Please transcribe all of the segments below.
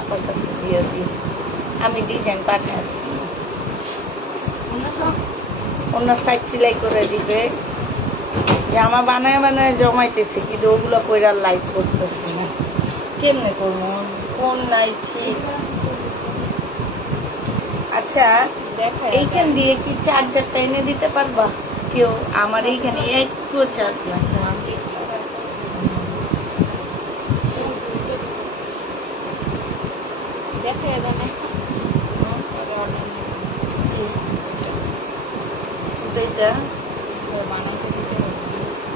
আপনার কাছে দিয়ে দিই, আমি ডিজাইন পাঠাই, অন্য সাইড সেলাই করে দিবে। জামা বানায় বানায় জমাইতেছি, কিন্তু ওগুলো পয়লা লাইভ করতেছি না, কেমনে করবো, কোন নাইটি। আচ্ছা এইখান দিয়ে কি চার্জারটা এনে দিতে পারবা কেউ? আমার এইখানে একটু চার্জ লাগবে।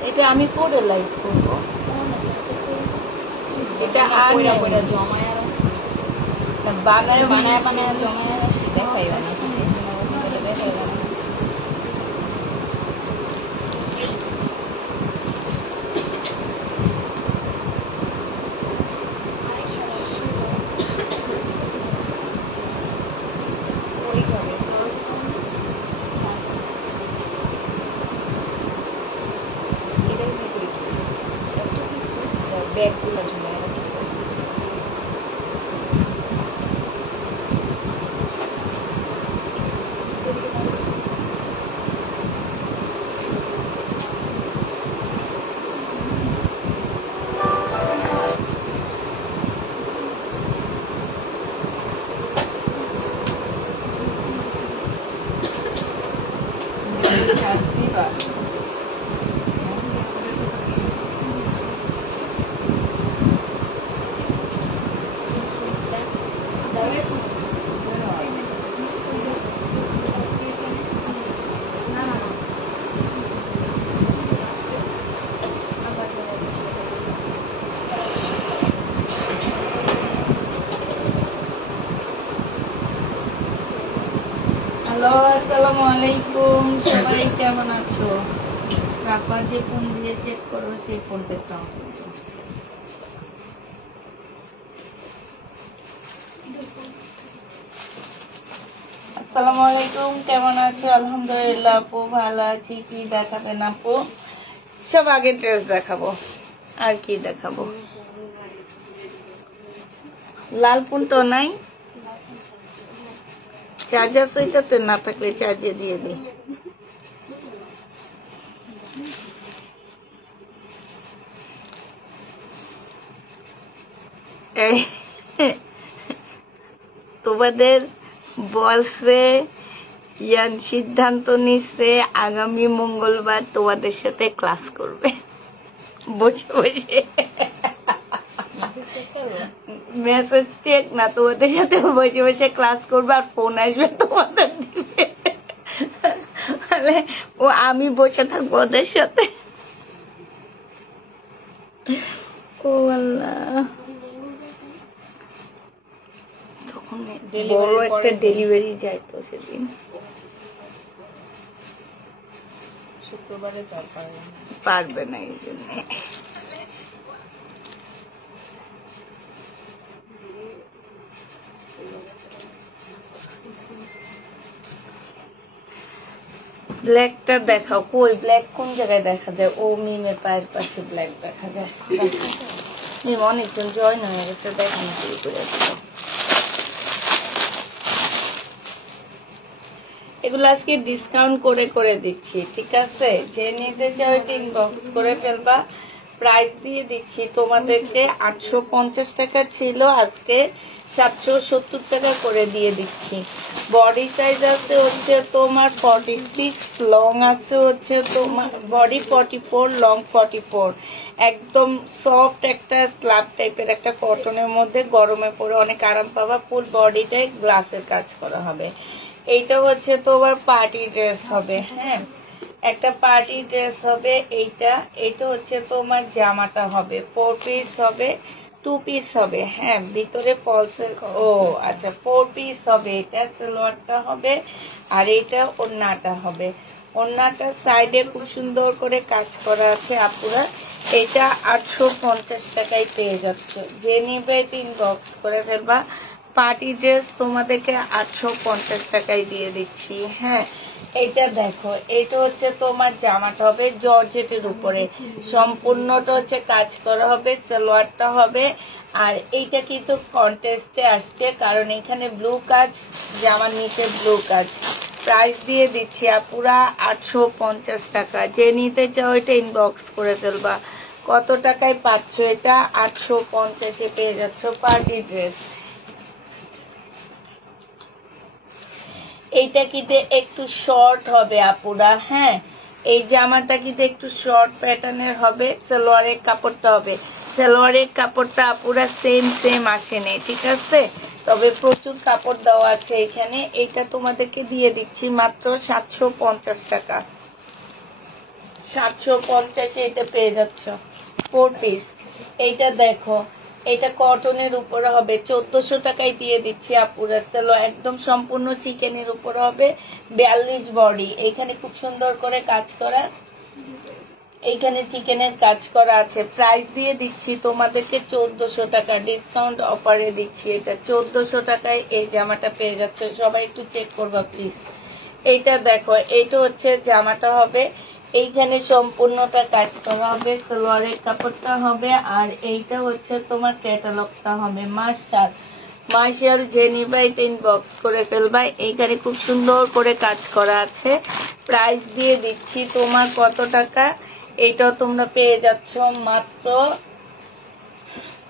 এটা আমি পরে লাইভ করবো, এটা জমায় বানায় বানায় বানায় জমায় দেখাই না, দেখাই না। ব্যাগগুলো ঝুলে রাখছে। হ্যালো, আসসালামু আলাইকুম, সবাই কেমন আছো? রাপা যে ফোন দিয়ে চেক করো সেই ফোনটা একটু আমাকে দাও। আসসালামু আলাইকুম, কেমন আছো? আলহামদুলিল্লাহ আপু ভালো আছি। কি দেখাবেন আপু? সব আগে ড্রেস দেখাবো, আর কি দেখাবো? লাল ফোনটা নাই, চার্জার সেইটাতে না থাকলে চার্জে দিয়ে দিই। তোমাদের বসে ইয়ান সিদ্ধান্ত নিচ্ছে আগামী মঙ্গলবার তোমাদের সাথে ক্লাস করবে, বসে বসে মেসেজ চেক না, তোমাদের সাথে বসে বসে ক্লাস করবে আর ফোন আসবে তোমাদের দিবে, ও আমি বসে থাকবো ওদের সাথে। ও আল্লাহ, তখন বড় একটা ডেলিভারি যায় তো সেদিন, শুক্রবারে পারবে না এই জন্য। ব্ল্যাকটা দেখাও, কই ব্ল্যাক কোন জায়গায় দেখা যায়? ও মিমের পায়ের পাশে ব্ল্যাক দেখা যায়। মিম অনেকজন জয়েন হয়ে গেছে, দেখানো শুরু করে দিল। এগুলো আজকে ডিসকাউন্ট করে করে দিচ্ছি, ঠিক আছে? যে নিতে চাও ইনবক্স করে ফেলবা, প্রাইস দিয়ে দিচ্ছি তোমাদেরকে। 850 টাকা ছিল, আজকে 770 টাকা করে দিয়ে দিচ্ছি। বডি সাইজ আছে হচ্ছে তোমার 46, লং আছে হচ্ছে তোমার বডি 44, লং 44। একদম সফট একটা স্ল্যাব টাইপের একটা কটনের মধ্যে, গরমে পরে অনেক আরাম পাবা। ফুল বডিটাই গ্লাসের কাজ করা হবে। এইটা হচ্ছে তোমার পার্টি ড্রেস হবে, হ্যাঁ একটা পার্টি ড্রেস হবে। এইটা হচ্ছে তোমার জামাটা হবে, 4 পিস হবে, 2 পিস হবে, হ্যাঁ ভিতরে ফলসের, ও আচ্ছা 4 পিস হবে। এটা সালোয়ারটা হবে, আর এটা ওড়নাটা হবে। ওড়নাটা সাইডে খুব সুন্দর করে কাজ করা আছে আপুরা। এটা 850 টাকায় পেয়ে যাচ্ছে, যে নিবে ইনবক্স করে ফেলবা। পার্টি ড্রেস তোমাদেরকে 850 টাকায় দিয়ে দিচ্ছি, হ্যাঁ এটা দেখো, এটা হচ্ছে তোমার জামাটা হবে জর্জেটের উপরে, সম্পূর্ণটা হচ্ছে কাজ করা হবে, সালোয়ারটা হবে। আর এইটা কিন্তু কন্টেস্টে আসছে, কারণ এখানে ব্লু কাজ, জামার নিচে ব্লু কাজ। প্রাইস দিয়ে দিচ্ছি আপুরা 850 টাকা। যে নিতে চাও এটা ইনবক্স করে ফেলবা। কত টাকায় পাচ্ছ এটা? 850-এ পেয়ে যাচ্ছ পার্টি ড্রেস। এইটা কিন্তু একটু শর্ট হবে আপুরা, হ্যাঁ, এই জামাটা কিন্তু একটু শর্ট প্যাটার্নের হবে। সালোয়ারের কাপড়টা হবে, সালোয়ারের কাপড়টা আপুরা সেম আসেনি, ঠিক আছে, তবে প্রচুর কাপড় দেওয়া আছে এখানে। এইটা তোমাদেরকে দিয়ে দিচ্ছি মাত্র 750 টাকা। 750-এ এটা পেয়ে যাচ্ছ 4 পিস। এইটা দেখো, এটা কটনের উপরে হবে, 1400 টাকায় দিয়ে দিচ্ছি আপুরা। সেলো একদম সম্পূর্ণ চিকেনের উপর হবে, 42 বডি। এখানে খুব সুন্দর করে কাজ করা, এইখানে চিকেনের কাজ করা আছে। প্রাইস দিয়ে দিচ্ছি তোমাদেরকে 1400 টাকা, ডিসকাউন্ট অফারে দিচ্ছি। এটা 1400 টাকায় এই জামাটা পেয়ে যাচ্ছে। সবাই একটু চেক করবা প্লিজ। এইটা দেখো, এইটা হচ্ছে জামাটা হবে, এইখানে সম্পূর্ণটা কাজ করা হবে, সালোয়ারের কাপড়টা হবে, আর এইটা হচ্ছে তোমার ক্যাটালগটা হবে। মার্শাল যে নিবা এটা ইনবক্স করে ফেলবা। এইখানে খুব সুন্দর করে কাজ করা আছে। প্রাইস দিয়ে দিচ্ছি তোমার কত টাকা? এইটাও তোমরা পেয়ে যাচ্ছ মাত্র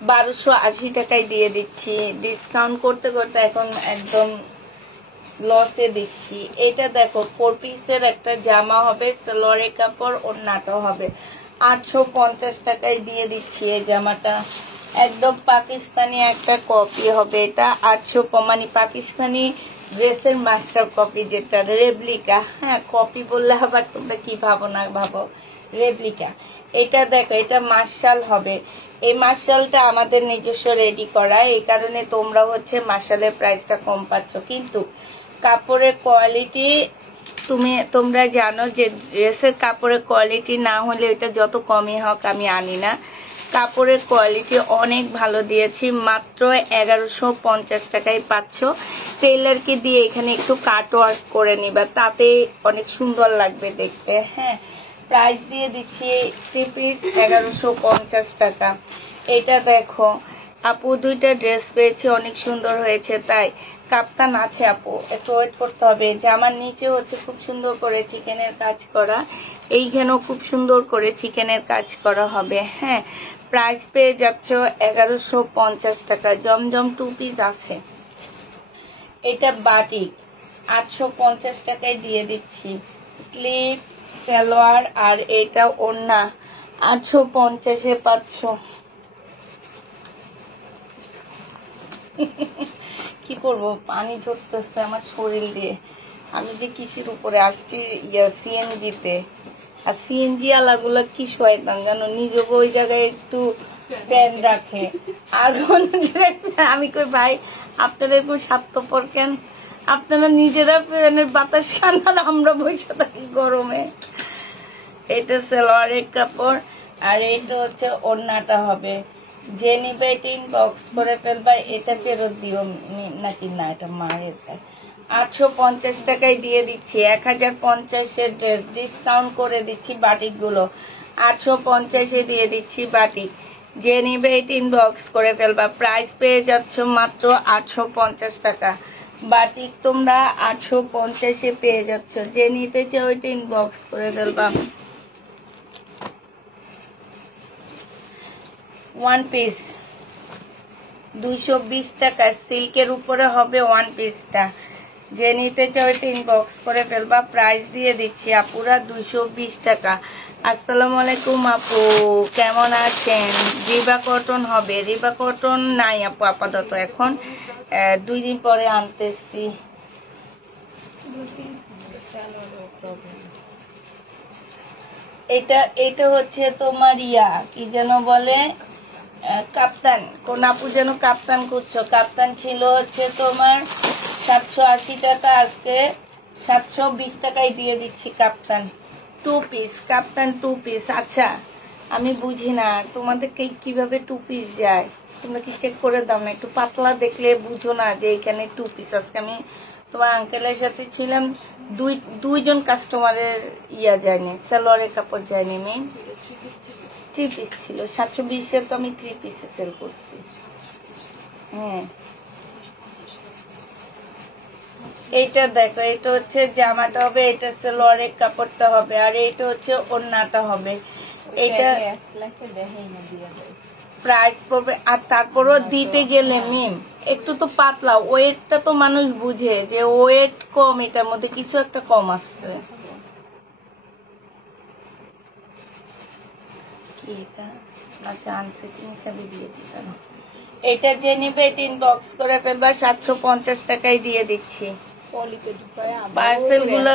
1280 টাকায় দিয়ে দিচ্ছি। ডিসকাউন্ট করতে করতে এখন একদম লসে দিচ্ছি। এটা দেখো, 4 পিসের একটা জামা হবে, সালোয়ারের কাপড়, ওড়নাটাও হবে। 850 টাকায় দিয়ে দিচ্ছি এই জামাটা। একদম পাকিস্তানি একটা কপি হবে এটা। 800, মানে পাকিস্তানি ড্রেসের মাস্টার কপি, যেটা রেপ্লিকা। হ্যাঁ, কপি বললে আবার তোমরা কি ভাবো না ভাবো, রেপ্লিকা। এটা দেখো, এটা মার্শাল হবে। এই মার্শালটা আমাদের নিজস্ব রেডি করা, এই কারণে তোমরা হচ্ছে মার্শালের প্রাইসটা কম পাচ্ছ। কিন্তু কাপড়ের কোয়ালিটি তোমরা জানো যে ড্রেসের কাপড়ের কোয়ালিটি না হলে এটা যত কমই হোক আমি আনি না। কাপড়ের কোয়ালিটি অনেক ভালো দিয়েছি, মাত্র 1150 টাকায় পাচ্ছ। টেইলারকে দিয়ে এখানে একটু কাট ওয়ার্ক করে নিবা, তাতে অনেক সুন্দর লাগবে দেখতে। হ্যাঁ, প্রাইস দিয়ে দিচ্ছি 3 পিস 1150 টাকা। এটা দেখো আপু, দুইটা ড্রেস পেয়েছি, অনেক সুন্দর হয়েছে। তাই কাপ্তান আছে আপু, একটু ওয়েট করতে হবে। জামার নিচে হচ্ছে খুব সুন্দর করে চিকেনের কাজ করা, এইখানেও খুব সুন্দর করে চিকেনের কাজ করা হবে। হ্যাঁ, প্রাইস পেয়ে যাচ্ছ 1150 টাকা। জমজম 2 পিস আছে। এটা বাটিক, 850 টাকায় দিয়ে দিচ্ছি। স্লিপ, সালোয়ার, আর এটা ওড়না 850-এ পাচ্ছ। কি করব, পানি ঝরতেছে আমার শরীর দিয়ে। আমি যে কিসের উপরে আসছি, সিএনজিতে। আর সিএনজি আলাগুলা কি শয়তান জানো, নিজেকে ওই জায়গায় একটু প্যান রাখে, আর আমি কই ভাই আপনারা এরকম স্বার্থপর কেন? আপনারা নিজেরা প্যানের বাতাস খান আর আমরা বসে থাকি গরমে। এটা সালোয়ারের কাপড়, আর এটা হচ্ছে ওড়নাটা হবে। যে নিবে এটা ইনবক্স করে ফেলবা। এটা ফেরত দিও নাকি না, এটা মায়ের। 850 টাকায় দিয়ে দিচ্ছি। 1050-এর ড্রেস ডিসকাউন্ট করে দিচ্ছি। বাটিক গুলো 850-এ দিয়ে দিচ্ছি বাটিক। যে নিবে এটা ইনবক্স করে ফেলবা। প্রাইস পেয়ে যাচ্ছ মাত্র 850 টাকা। বাটিক তোমরা 850-এ পেয়ে যাচ্ছ। যে নিতে চাও ওইটা ইনবক্স করে ফেলবা। 1 পিস 220 টাকা, সিল্কের উপরে হবে 1 পিসটা। যে নিতে চাও এটা ইনবক্স করে ফেলবা। প্রাইস দিয়ে দিচ্ছি আপুরা 220 টাকা। আসসালামু আলাইকুম আপু, কেমন আছেন? রিবা কটন হবে। রিবা কটন নাই আপু আপাতত, এখন 2 দিন পরে আনতেছি। এটা হচ্ছে তোমার কি যেন বলে, কাপ্তান। কোন আপু যেন কাপ্তান করছো, কাপ্তান ছিল হচ্ছে তোমার 780 টাকা, আজকে 720 টাকায় দিয়ে দিচ্ছি কাপ্তান 2 পিস। কাপ্তান 2 পিস। আচ্ছা, আমি বুঝি না তোমাদেরকে কিভাবে 2 পিস যায়, তোমরা কি চেক করে দাও না? একটু পাতলা দেখলে বুঝো না যে এখানে 2 পিস। আজকে আমি তোমার আঙ্কেলের সাথে ছিলাম, দুইজন কাস্টমারের ইয়া যায়নি, সালোয়ারের কাপড় যায়নি। মেয়ে 3 পিস ছিল 720-এর, তো আমি 3 পিসে সেল করছি। হ্যাঁ, এইটা দেখো, এটা হচ্ছে জামাটা হবে, এটা সালোয়ারের কাপড়টা হবে, আর এইটা হচ্ছে ওড়নাটা হবে। এইটা প্রাইস পড়বে। আর তারপরও দিতে গেলে মিম একটু তো পাতলা, ওয়েটটা তো মানুষ বুঝে যে ওয়েট কম, এটার মধ্যে কিছু একটা কম আসছে। কি এটা? আচ্ছা, আনসেটিং হিসাবে দিয়ে দিতাম। এটা যে নিবে এটা ইনবক্স করে ফেলবা, 750 টাকায় দিয়ে দিচ্ছি। পার্সেল গুলো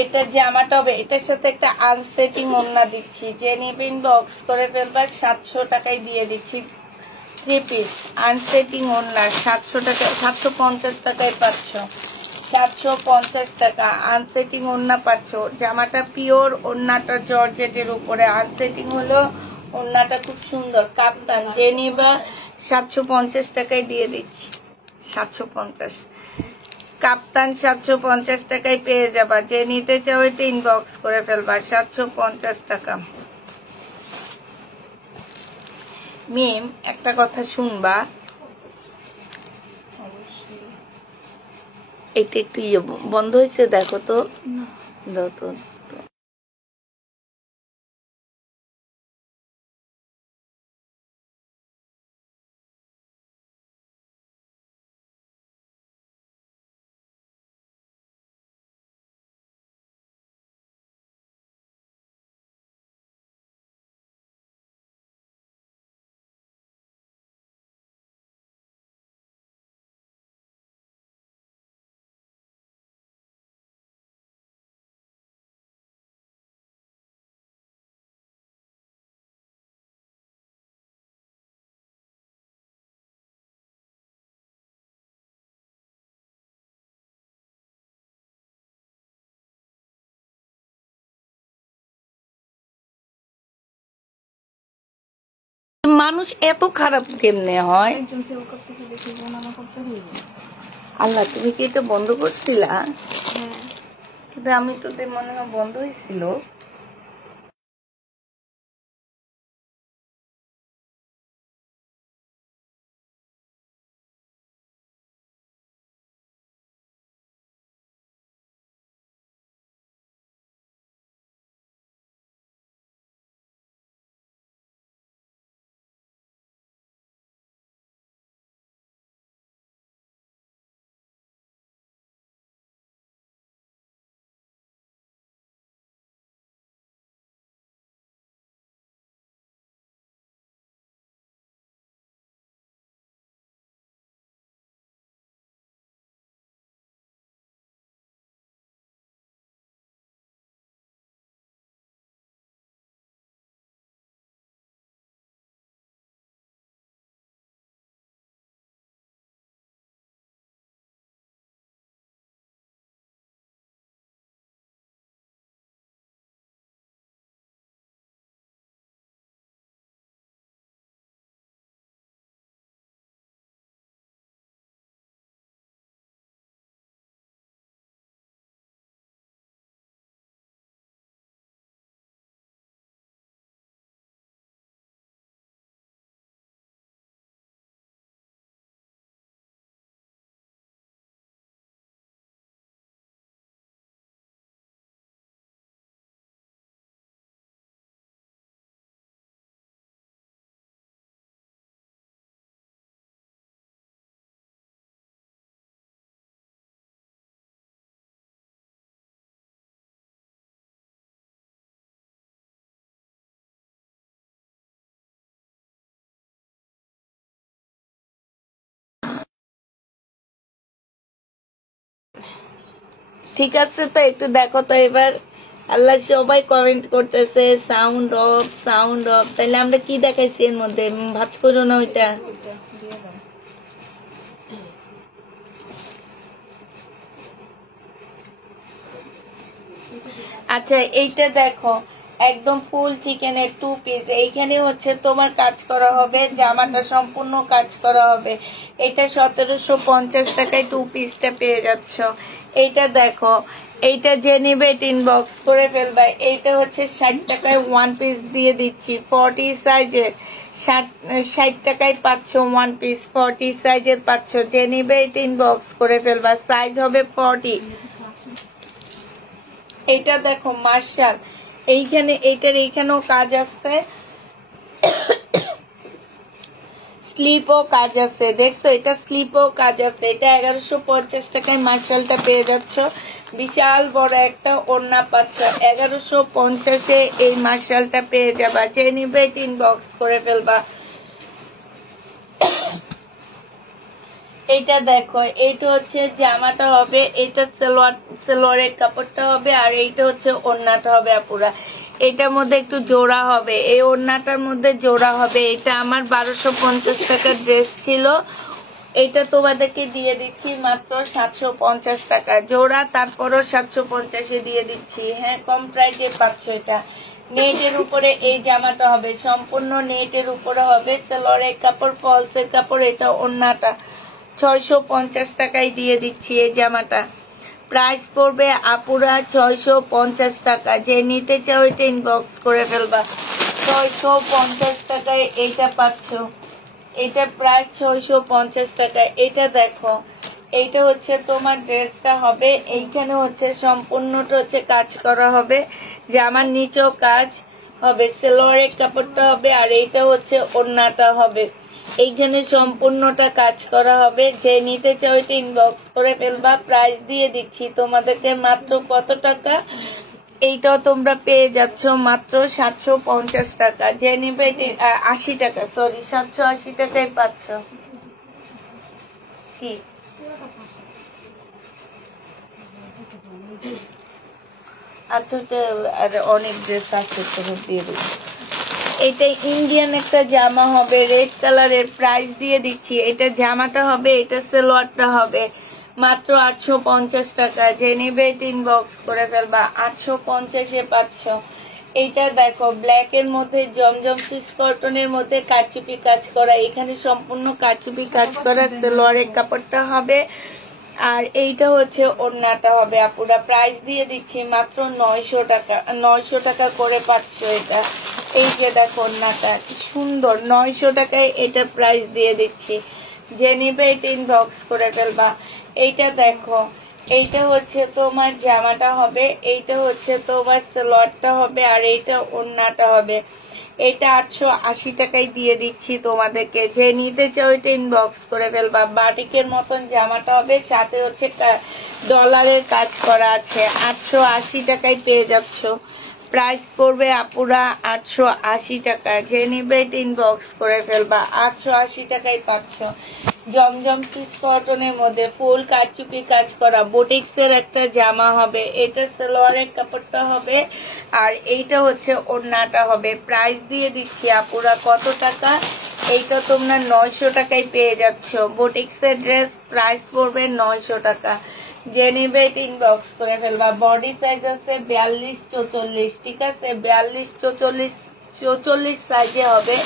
এটা জামাটা হবে, এটার সাথে একটা আনসেটিং ওড়না দিচ্ছি। যে নিবে ইনবক্স করে ফেলবা, 700 টাকায় দিয়ে দিচ্ছি। 3 পিস আনসেটিং ওড়না 700 টাকা, 750 টাকায় পাচ্ছ। 750 টাকা আনসেটিং ওড়না পাচ্ছ। জামাটা পিওর, ওড়নাটা জর্জেটের উপরে, আনসেটিং হলো ওড়নাটা খুব সুন্দর কাপ্তান। যে নিবা 750 টাকায় দিয়ে দিচ্ছি। 750 কাপ্তান 750 টাকায় পেয়ে যাবা। যে নিতে চাও এটা ইনবক্স করে ফেলবা, 750 টাকা। মিম একটা কথা শুনবা, এটা একটু বন্ধ হয়েছে, দেখো তো, দাও তো। মানুষ এত খারাপ কেমনে হয়? আল্লাহ, তুমি কি এটা বন্ধ করছিলা? কিন্তু আমি তো মনে হয় বন্ধ হয়েছিল। ঠিক আছে, তো একটু দেখো তো এবার। আল্লাহ, সবাই কমেন্ট করতেছে সাউন্ড অফ, সাউন্ড অফ। তাহলে আমরা কি দেখাইছি এর মধ্যে? ভাজ করো না ওইটা। আচ্ছা এইটা দেখো একদম ফুল চিকেনের 2 পিস, এইখানে হচ্ছে তোমার কাজ করা হবে, জামাটা সম্পূর্ণ কাজ করা হবে। এটা 1750 টাকায় 2 পিসটা পেয়ে যাচ্ছ। এইটা দেখো, এইটা যে নিবে ইনবক্স করে ফেলবা। এইটা হচ্ছে 60 টাকায় 1 পিস দিয়ে দিচ্ছি 40 সাইজের। 60 টাকায় পাচ্ছ 1 পিস 40 সাইজের পাচ্ছ। যে নিবে ইনবক্স করে ফেলবা, সাইজ হবে 40। এটা দেখো মার্শাল, এইখানে এইটার এইখানেও কাজ আছে, স্লিপও কাজ আছে, দেখছো এটা স্লিপও কাজ আছে। এটা 1150 টাকায় মার্শালটা পেয়ে যাচ্ছ। বিশাল বড় একটা ওড়না পাচ্ছ, 1150-এ এই মার্শালটা পেয়ে যাবা। যে নিবে ইনবক্স করে ফেলবা। এইটা দেখো, এইটা হচ্ছে জামাটা হবে, এইটা সালোয়ারের কাপড়টা হবে, আর এইটা হচ্ছে ওড়নাটা হবে আপুরা। এটার মধ্যে একটু জোড়া হবে, এই ওড়নাটার মধ্যে জোড়া হবে। এটা আমার 1250 টাকার ড্রেস ছিল, এটা তোমাদেরকে দিয়ে দিচ্ছি মাত্র 750 টাকা জোড়া, তারপরও 750-এ দিয়ে দিচ্ছি। হ্যাঁ, কম প্রাইসে পাচ্ছ। এটা নেটের উপরে এই জামাটা হবে, সম্পূর্ণ নেটের উপরে হবে, সালোয়ারের কাপড়, ফলসের কাপড়। এটা ওড়নাটা 650 টাকায় দিয়ে দিচ্ছি এই জামাটা। প্রাইস পড়বে আপুরা 650 টাকা। যে নিতে চাও এটা ইনবক্স করে ফেলবা। 650 টাকায় এইটা পাচ্ছ। এটা প্রাইস 650 টাকা। এটা দেখো, এইটা হচ্ছে তোমার ড্রেসটা হবে, এইখানে হচ্ছে সম্পূর্ণটা হচ্ছে কাজ করা হবে, জামার নিচেও কাজ হবে, সালোয়ারের কাপড়টা হবে, আর এইটা হচ্ছে ওড়নাটা হবে। এইখানে সম্পূর্ণটা কাজ করা হবে। যে নিতে চাও এটা ইনবক্স করে ফেলবা। প্রাইস দিয়ে দিচ্ছি তোমাদেরকে মাত্র কত টাকা, এইটাও তোমরা পেয়ে যাচ্ছ মাত্র 750 টাকা। যে নিবে 80 টাকা, সরি 780 টাকায় পাচ্ছ। কি আচ্ছা, আর অনেক ড্রেস আছে, তোকে দিয়ে দেবো। এটা ইন্ডিয়ান একটা জামা হবে, রেড কালারের। প্রাইস দিয়ে দিচ্ছি, এটা জামাটা হবে, এটা সালোয়ারটা হবে মাত্র 850 টাকা। যে নিবে ইনবক্স করে ফেলবা। 850-এ পাচ্ছ। এইটা দেখো, ব্ল্যাক এর মধ্যে জমজম সিস কটনের মধ্যে কারচুপি কাজ করা, এখানে সম্পূর্ণ কারচুপি কাজ করা, সালোয়ারের কাপড়টা হবে, আর এইটা হচ্ছে ওড়নাটা হবে আপুরা। প্রাইস দিয়ে দিচ্ছি মাত্র 900 টাকা। 900 টাকা করে পাচ্ছ এটা। এই যে দেখো ওড়নাটা কি সুন্দর, 900 টাকায় এটা প্রাইস দিয়ে দিচ্ছি। যে নিবে এটা ইনবক্স করে ফেলবা। এইটা দেখো, এইটা হচ্ছে তোমার জামাটা হবে, এইটা হচ্ছে তোমার সালোয়ারটা হবে, আর এইটা ওড়নাটা হবে। এটা 880 টাকায় দিয়ে দিচ্ছি তোমাদেরকে। যে নিতে চাও এটা ইনবক্স করে ফেলবা। বাটিকের মতন জামাটা হবে, সাথে হচ্ছে ডলারের কাজ করা আছে। 880 টাকায় পেয়ে যাচ্ছ। প্রাইস পড়বে আপুরা 880 টাকা। যে নিবে এটা ইনবক্স করে ফেলবা। 880 টাকায় পাচ্ছ। জমজম সিস কটনের মধ্যে ফুল কারচুপি কাজ করা বুটিক্সের একটা জামা হবে, এটা সালোয়ারের কাপড়টা হবে, আর এইটা হচ্ছে ওড়নাটা হবে। প্রাইস দিয়ে দিচ্ছি আপুরা কত টাকা, এইটা তোমরা 900 টাকায় পেয়ে যাচ্ছ। বুটিক্সের ড্রেস প্রাইস পড়বে 900 টাকা। যে নিবে এটা ইনবক্স করে ফেলবা। বডি সাইজ আছে 42-44, ঠিক আছে, 42-44 সাইজে হবে।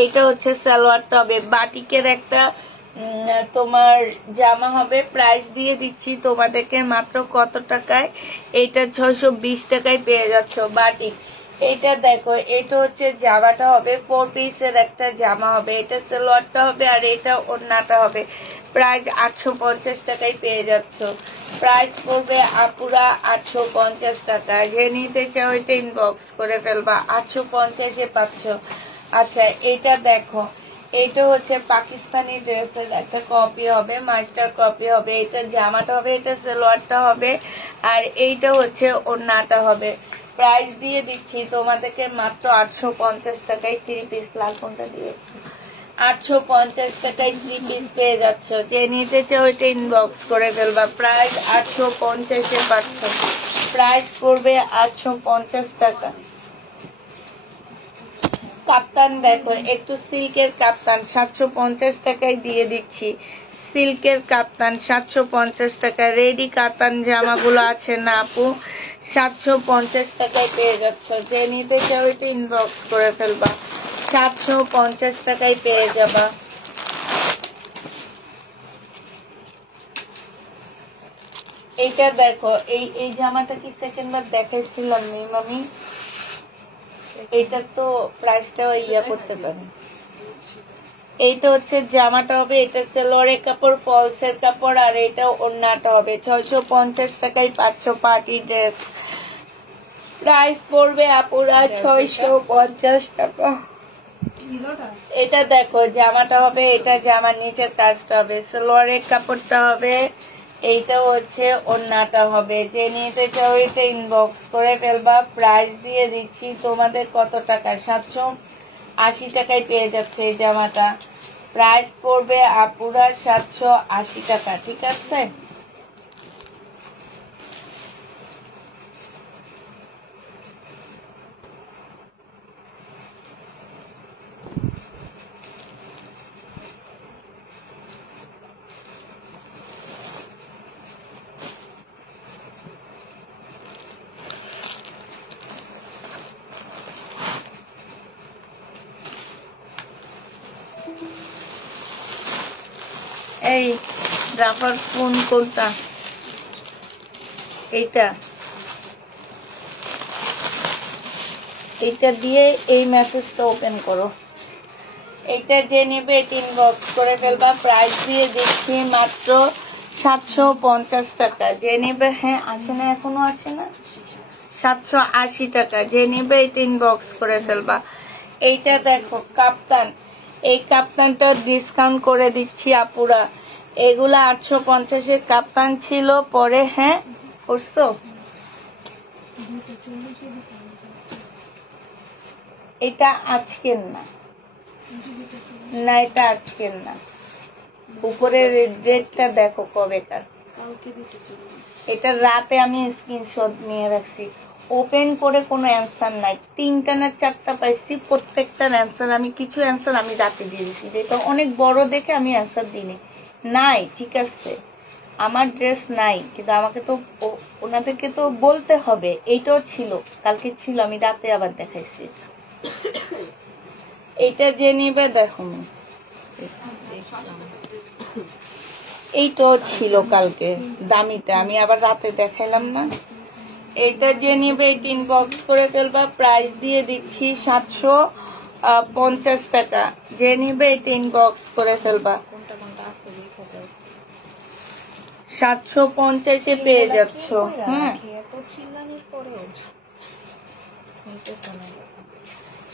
এইটা হচ্ছে সালোয়ারটা হবে, বাটিকের একটা তোমার জামা হবে। প্রাইস দিয়ে দিচ্ছি তোমাদেরকে মাত্র কত টাকায়, এটা 620 টাকায় পেয়ে যাচ্ছ বাটিক। এটা দেখো, এটা হচ্ছে জামাটা হবে, 4 পিসের একটা জামা হবে, এটা সালোয়ারটা হবে, আর এটা ওড়নাটা হবে। প্রাইস 850 টাকায় পেয়ে যাচ্ছ। প্রাইস পড়বে আপুরা 850 টাকা। যে নিতে চাও এটা ইনবক্স করে ফেলবা। 850-এ পাচ্ছ। আচ্ছা, এটা দেখো, এটা হচ্ছে পাকিস্তানি ড্রেসের একটা কপি হবে, মাস্টার কপি হবে। এটা জামাটা হবে, এটা সালোয়ারটা হবে, আর এইটা হচ্ছে ওড়নাটা হবে। প্রাইস দিয়ে দিচ্ছি তোমাদেরকে মাত্র 850 টাকায় 3 পিস। লাল কোনটা দিয়ে 850 টাকায় 3 পিস পেয়ে যাচ্ছ। যে নিতে চাও এটা ইনবক্স করে ফেলবা। প্রাইস 850-এ পাচ্ছ। প্রাইস পড়বে 850 টাকা। কাপ্তান দেখো, একটু সিল্কের কাপ্তান 750 টাকায় দিয়ে দিচ্ছি। সিল্কের কাপ্তান 750 টাকা। রেডি কাতান জামাগুলো আছে না আপু, 750 টাকায় পেয়ে যাচ্ছ। যে নিতে চাও এটা ইনবক্স করে ফেলবা, 750 টাকায় পেয়ে যাবা। এইটা দেখো, এই জামাটা কি সেকেন্ডবার দেখাইছিলাম মিম আমি? এটা তো প্রাইসটা ইয়া করতে পারে। এইটা হচ্ছে জামাটা হবে, এটা সেলোয়ারের কাপড়, ফলসের কাপড়, আর এটা ওড়নাটা হবে। 650 টাকায় পাচ্ছ পার্টি ড্রেস। প্রাইস পড়বে আপুরা 650 টাকা। এটা দেখো জামাটা হবে, এটা জামার নিচের কাজটা হবে, সালোয়ারের কাপড়টা হবে, এইটা হচ্ছে ওড়নাটা হবে। যে নিতে চাও এটা ইনবক্স করে ফেলবা। প্রাইস দিয়ে দিচ্ছি তোমাদের কত টাকা, 780 টাকায় পেয়ে যাচ্ছে এই জামাটা। প্রাইস পড়বে আপুরা 780 টাকা, ঠিক আছে? এই রাফার ফোন কোনটা? এইটা দিয়ে এই মেসেজটা ওপেন করো। এটা যে নেবে এটা ইনবক্স করে ফেলবা। প্রাইস দিয়ে দিচ্ছি মাত্র 750 টাকা। যে নেবে, হ্যাঁ আসে না, এখনো আসে না, 780 টাকা। যে নেবে এটা ইনবক্স করে ফেলবা। এইটা দেখো কাপ্তান, এই কাপ্তানটা ডিসকাউন্ট করে দিচ্ছি আপুরা। এগুলা 850-এর কাপ্তান ছিল, পরে হ্যাঁ করছো। এটা আজকের না, না এটা আজকের না, উপরের ডেটটা দেখো কবেকার। এটা রাতে আমি স্ক্রিনশট নিয়ে রাখছি। ওপেন করে কোনো অ্যান্সার নাই, 3টা না 4টা পাইছি, প্রত্যেকটার অ্যান্সার আমি, কিছু অ্যান্সার আমি রাতে দিয়ে দিছি, যেটা অনেক বড় দেখে আমি অ্যান্সার দিইনি। নাই, ঠিক আছে, আমার ড্রেস নাই, কিন্তু আমাকে তো ওনাদেরকে তো বলতে হবে। এইটাও ছিল, কালকে ছিল, আমি রাতে আবার দেখাইছি। এইটা যে নিবে দেখো, এইটাও ছিল কালকে দামিটা, আমি আবার রাতে দেখাইলাম না। এইটা যে নিবে এটা ইনবক্স করে ফেলবা। প্রাইস দিয়ে দিচ্ছি 750 টাকা। যে নিবে এটা ইনবক্স করে ফেলবা। 750-এ পেয়ে যাচ্ছ। হ্যাঁ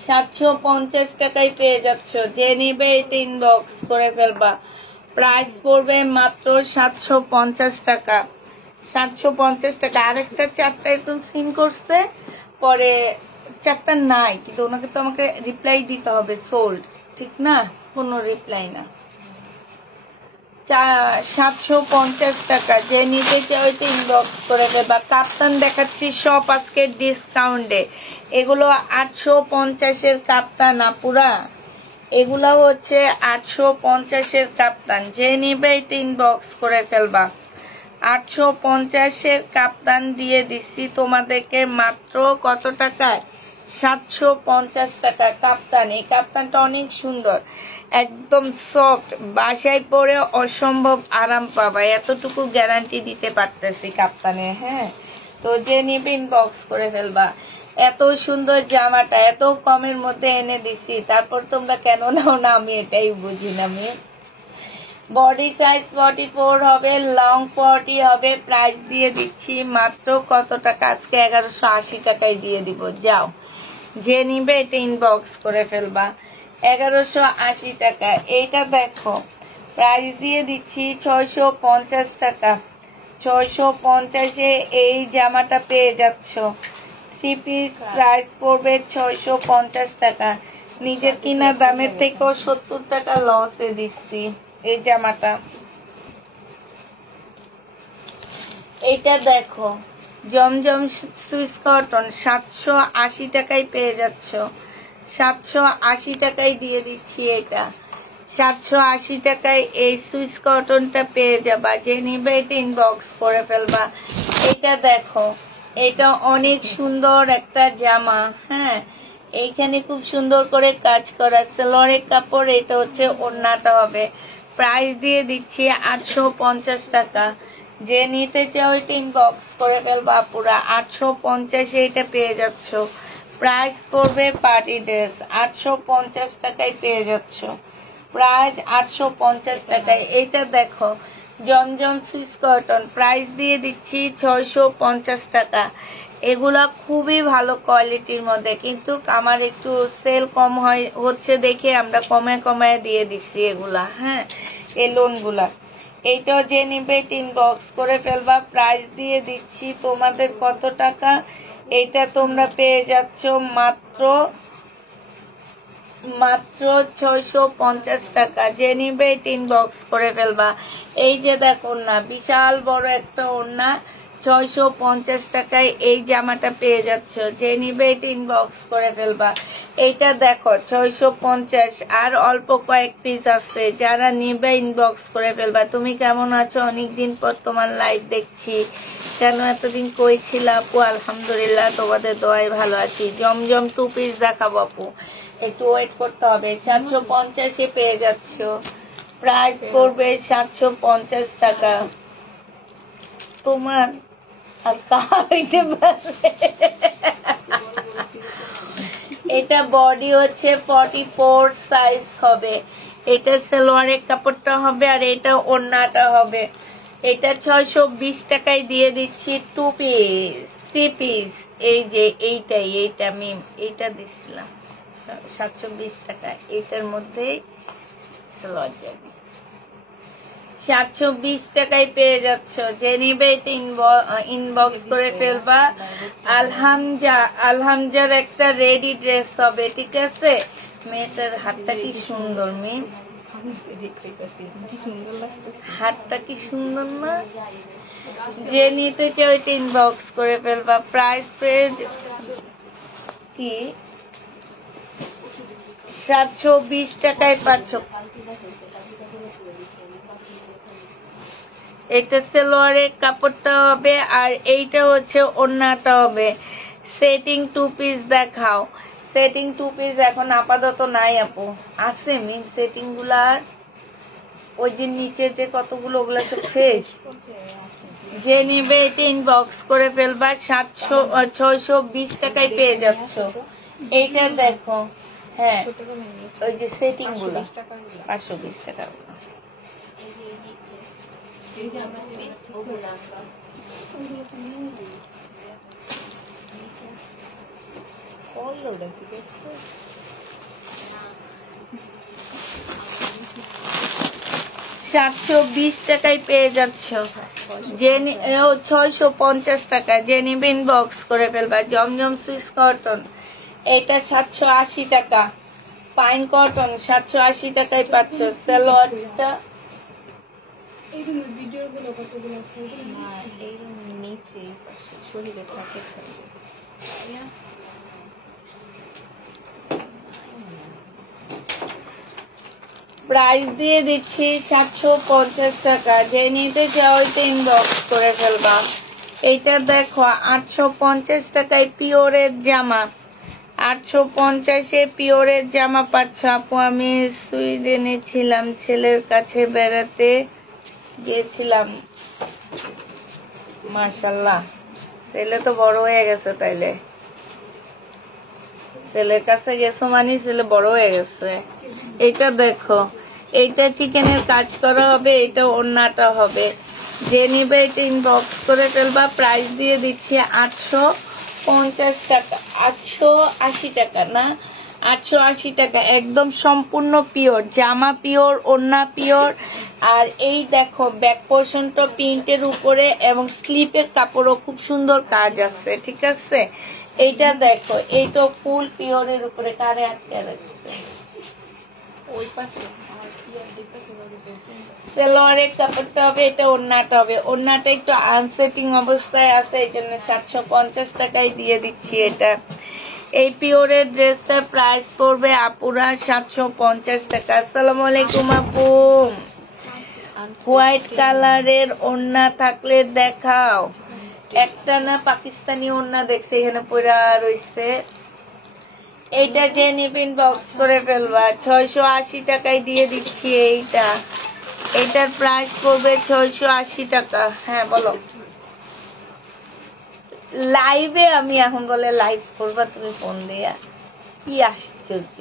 750 টাকায় পেয়ে যাচ্ছ। যে নিবে এটা ইনবক্স করে ফেলবা। প্রাইস পড়বে মাত্র 750 টাকা। 750 টাকা। আরেকটা 4টা একদম সিন করছে, পরে 4টা নাই, কিন্তু ওনাকে তো আমাকে রিপ্লাই দিতে হবে, সোল্ড, ঠিক না, কোনো রিপ্লাই না। 750 টাকা। যে নিতে চাও এটা ইনবক্স করে দেবা। কাপ্তান দেখাচ্ছি সব আজকে ডিসকাউন্টে। এগুলো 850-এর কাপ্তান আপুরা, এগুলো হচ্ছে 850-এর কাপ্তান। যে নিবে এটা ইনবক্স করে ফেলবা। 850-এর কাপ্তান দিয়ে দিচ্ছি তোমাদেরকে মাত্র কত টাকায়, 750 টাকা কাপ্তান। এই কাপ্তানটা অনেক সুন্দর, একদম সফট, বাসায় পরে অসম্ভব আরাম পাবা, এতটুকু গ্যারান্টি দিতে পারতেছি কাপ্তানে। হ্যাঁ, তো যে নিবে ইনবক্স করে ফেলবা। এত সুন্দর জামাটা এত কমের মধ্যে এনে দিছি, তারপর তোমরা কেন নাও না, আমি এটাই বুঝি না। আমি বডি সাইজ 44 হবে, লং 40 হবে। প্রাইস দিয়ে দিচ্ছি মাত্র কত টাকা, আজকে 1180 টাকায় দিয়ে দিব। যাও, যে নিবে এটা ইনবক্স করে ফেলবা। 1180 টাকা। এইটা দেখো, প্রাইস দিয়ে দিচ্ছি 650 টাকা। 650-এ এই জামাটা পেয়ে যাচ্ছ। 3 পিস, প্রাইস পড়বে 650 টাকা। নিজের কিনা দামের থেকেও 70 টাকা লসে দিচ্ছি এই জামাটা। এইটা দেখো, জমজম সুইস কটন 780 টাকায় পেয়ে যাচ্ছ। 780 টাকায় দিয়ে দিচ্ছি। এটা 780 টাকায় এই সুইস কটনটা পেয়ে যাবা। যে নিবে এটা ইনবক্স করে ফেলবা। এটা দেখো, এটা অনেক সুন্দর একটা জামা। হ্যাঁ, এইখানে খুব সুন্দর করে কাজ করা সেলোয়ারের কাপড়। এটা হচ্ছে ওড়নাটা হবে। প্রাইস দিয়ে দিচ্ছি 850 টাকা। যে নিতে চাও এটা ইনবক্স করে ফেলবা। পুরা 850 এটা পেয়ে যাচ্ছ। প্রাইস পড়বে পার্টি ড্রেস 850 টাকায় পেয়ে যাচ্ছ। প্রাইস 850 টাকায়। এটা দেখো জমজম সুইস কটন, প্রাইস দিয়ে দিচ্ছি 650 টাকা। এগুলা খুবই ভালো কোয়ালিটির মধ্যে, কিন্তু আমার একটু সেল কম হচ্ছে দেখে আমরা কমায় দিয়ে দিচ্ছি এগুলা। হ্যাঁ, এই লোনগুলা। এইটাও যে নিবে ইনবক্স করে ফেলবা। প্রাইস দিয়ে দিচ্ছি তোমাদের কত টাকা? এইটা তোমরা পেয়ে যাচ্ছ মাত্র 650 টাকা। যে নিবে ইনবক্স করে ফেলবা। এই যে দেখো না, বিশাল বড় একটা ওড়না, 650 টাকায় এই জামাটা পেয়ে যাচ্ছ। যে নিবে এটা ইনবক্স করে ফেলবা। এইটা দেখো 650, আর অল্প কয়েক পিস আছে। যারা নিবে ইনবক্স করে ফেলবা। তুমি কেমন আছো? অনেকদিন পর তোমার লাইভ দেখছি। কেন এতদিন কই ছিল আপু? আলহামদুলিল্লাহ, তোমাদের দোয়ায় ভালো আছি। জমজম 2 পিস দেখাবো আপু, একটু ওয়েট করতে হবে। 750 পেয়ে যাচ্ছ। প্রাইস পড়বে 750 টাকা। তোমার আর কাইতে পারবে। এটা বডি হচ্ছে 44 সাইজ হবে। এটা সালোয়ারের কাপড়টা হবে, আর এটা ওড়নাটা হবে। এটা 620 টাকায় দিয়ে দিচ্ছি। 2 পিস 3 পিস। এই যে এইটা আমি এইটা দিছিলাম 720 টাকা। এইটার মধ্যে সালোয়ার যাবে। 720 টাকায় পেয়ে যাচ্ছ। যে নিবে এটা ইনবক্স করে ফেলবা। আলহামজার একটা রেডি ড্রেস হবে, ঠিক আছে? মেয়েটার হাতটা কি সুন্দর, মেয়ে হাতটা কি সুন্দর না? যে নিতে চাও এটা ইনবক্স করে ফেলবা। প্রাইস পেজ কি 720 টাকায় পাচ্ছ। এটা সালোয়ারের কাপড়টা হবে, আর এইটা হচ্ছে ওড়নাটা হবে। সেটিং 2 পিস দেখাও। সেটিং 2 পিস এখন আপাতত নাই আপু, আছে মিম সেটিং গুলার। ওই যে নিচে যে কতগুলো, ওগুলা সব শেষ। যে নিবে এটা ইনবক্স করে ফেলবা। 620 টাকায় পেয়ে যাচ্ছ। এইটা দেখো, হ্যাঁ ওই যে সেটিং গুলো 520 টাকা। $720 টাকায় পেয়ে যাচ্ছ। যে 650 টাকা। যে নিবে ইনবক্স করে ফেলবা। জমজম সুইস কটন, এটা 780 টাকা। পাইন কটন 780 টাকায় পাচ্ছ। সালোয়ারটা প্রাইস দিয়ে দিচ্ছি 750 টাকা। যে নিতে চাও এটা ইনবক্স করে ফেলবা। এইটা দেখো 850 টাকায় পিওরের জামা। 850-এ পিওরের জামা পাচ্ছ আপু। আমি সুইডেনে ছিলাম, ছেলের কাছে বেড়াতে গিয়েছিলাম। মাশাআল্লাহ, ছেলে তো বড় হয়ে গেছে। তাইলে ছেলের কাছে গেছো মানে ছেলে বড় হয়ে গেছে। এটা দেখো, এইটা চিকেনের কাজ করা হবে, এটা ওড়নাটা হবে। যে নিবে এটা ইনবক্স করে ফেলবা। প্রাইস দিয়ে দিচ্ছি 850 টাকা। 880 টাকা না, 880 টাকা। একদম সম্পূর্ণ পিওর জামা, পিওর ওড়না পিওর। আর এই দেখো ব্যাক পোর্শনটা প্রিন্টের উপরে, এবং স্লিপের কাপড়ও খুব সুন্দর কাজ আছে, ঠিক আছে? এইটা দেখো, এইটা ফুল পিওরের উপরে। কারে আটকে রাখছে ওই পাশে। সালোয়ারের কাপড়টা হবে, এটা ওড়নাটা হবে। ওড়নাটা একটু আনসেটিং অবস্থায় আছে, এই জন্য 750 টাকায় দিয়ে দিচ্ছি। এটা এই পিওরের ড্রেসটার প্রাইস পড়বে আপুরা 750 টাকা। আসসালামু আলাইকুম আপু। হোয়াইট কালারের ওড়না থাকলে দেখাও। একটা না পাকিস্তানি ওড়না দেখছি এখানে পড়া রইছে, এইটা যে নিবেন বক্স করে ফেলবা। 680 টাকায় দিয়ে দিচ্ছি এইটা। এটার প্রাইস পড়বে 680 টাকা। হ্যাঁ বলো। লাইভে আমি এখন বলে লাইভ করবা তুমি ফোন দিয়া, কি আশ্চর্য।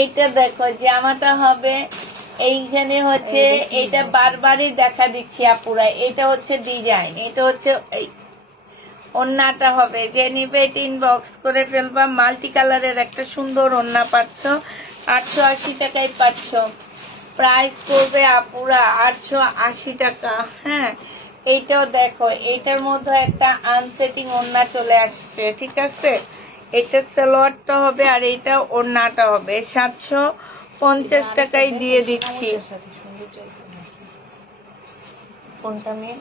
এইটা দেখো জামাটা হবে এইখানে হচ্ছে, এটা বারবারই দেখা দিচ্ছি আপুরা, এটা হচ্ছে ডিজাইন, এটা হচ্ছে ওন্নাটা হবে। যে নিবে ইনবক্স করে ফেলবা। মাল্টি কালারের একটা সুন্দর ওন্না পাচ্ছ, 880 টাকায় পাচ্ছ। প্রাইস পড়বে আপুরা 880 টাকা। হ্যাঁ এইটাও দেখো, এইটার মধ্যে একটা আনসেটিং ওন্না চলে আসছে, ঠিক আছে। এটা সালোয়ারটা হবে আর এইটা ওন্নাটা হবে। 750 টাকায় দিয়ে দিচ্ছি। কোনটা মেয়ে?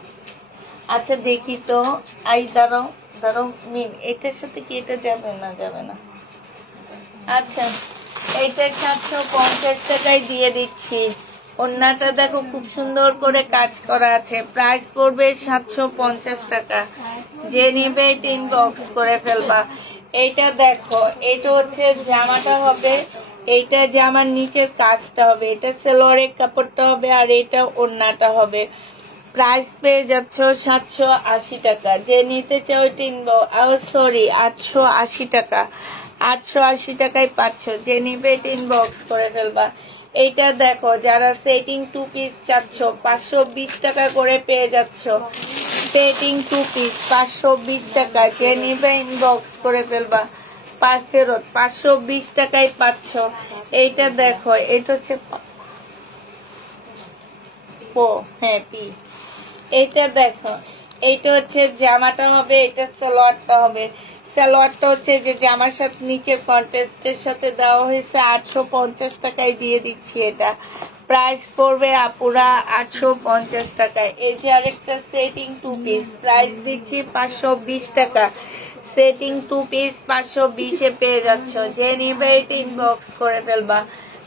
আচ্ছা দেখি তো। আই দাঁড়াও দাঁড়াও মিম, এটার সাথে কি এটা যাবে না? যাবে না। আচ্ছা এইটা 750 টাকায় দিয়ে দিচ্ছি। ওন্নাটা দেখো খুব সুন্দর করে কাজ করা আছে। প্রাইস পড়বে 750 টাকা। যে নিবে এটা ইনবক্স করে ফেলবা। এইটা দেখো, এটা হচ্ছে জামাটা হবে, এইটা জামার নিচের কাজটা হবে, এটা সালোয়ারের কাপড়টা হবে আর এটা ওন্নাটা হবে। প্রাইস পেয়ে যাচ্ছ 780 টাকা। যে নিতে চাও সরি 880 টাকা। 880 টাকায় পাচ্ছ। যে নিবে ইনবক্স করে ফেলবা। এইটা দেখো, যারা সেটিং 2 পিস চাচ্ছ 520 টাকা করে পেয়ে যাচ্ছ। সেটিং 2 পিস 520 টাকা। যে নিবে ইনবক্স করে ফেলবা। ফেরত 520 টাকায় পাচ্ছ। এইটা দেখো, এটা হচ্ছে হ্যাঁ পি। এইটা দেখো, এইটা হচ্ছে জামাটা হবে, এটা সালোয়ারটা হবে। সালোয়ারটা হচ্ছে যে জামার সাথে নিচের কন্ট্রাস্টের সাথে দেওয়া হয়েছে। 850 টাকায় দিয়ে দিচ্ছি এটা। প্রাইস পড়বে আপুরা 850 টাকায়। এই যে আরেকটা সেটিং 2 পিস, প্রাইস দিচ্ছি 520 টাকা। সেটিং 2 পিস 520 এ পেয়ে যাচ্ছ। যে নিবে এটা ইনবক্স করে ফেলবা।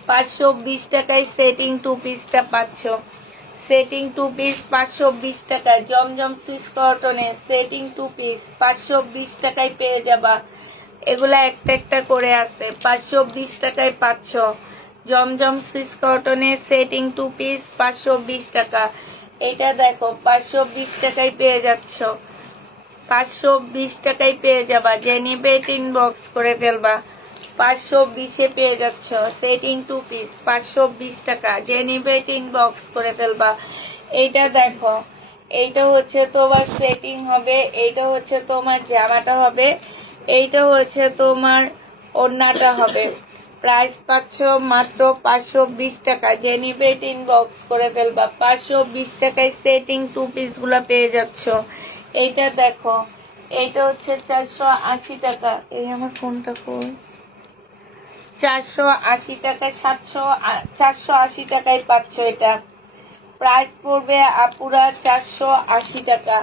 520 টাকায় সেটিং 2 পিসটা পাচ্ছ। সেটিং 2 পিস 520 টাকা। জমজম সুইস কটনে সেটিং 2 পিস 520 টাকায় পেয়ে যাবা। এগুলা একটা একটা করে আছে, 520 টাকায় পাচ্ছ। জমজম সুইস কটনে সেটিং 2 পিস 520 টাকা। এটা দেখো 520 টাকায় পেয়ে যাচ্ছ। 520 টাকায় পেয়ে যাবা। যে নিবে ইনবক্স করে ফেলবা। 520 এ পেয়ে যাচ্ছ। সেটিং 2 পিস 520 টাকা। যে নিবে ইনবক্স করে ফেলবা। এইটা দেখো, এইটা হচ্ছে তোমার সেটিং হবে, এইটা হচ্ছে তোমার জামাটা হবে, এইটা হচ্ছে তোমার ওড়নাটা হবে। প্রাইস পাচ্ছ মাত্র 520 টাকা। যে নিবে ইনবক্স করে ফেলবা। 520 টাকায় সেটিং 2 পিস গুলা পেয়ে যাচ্ছ। এইটা দেখো, এইটা হচ্ছে 480 টাকা। এই আমার ফোনটা কই? 480 টাকা। 480 টাকায় পাচ্ছ এটা। প্রাইস পড়বে আপুরা 480 টাকা।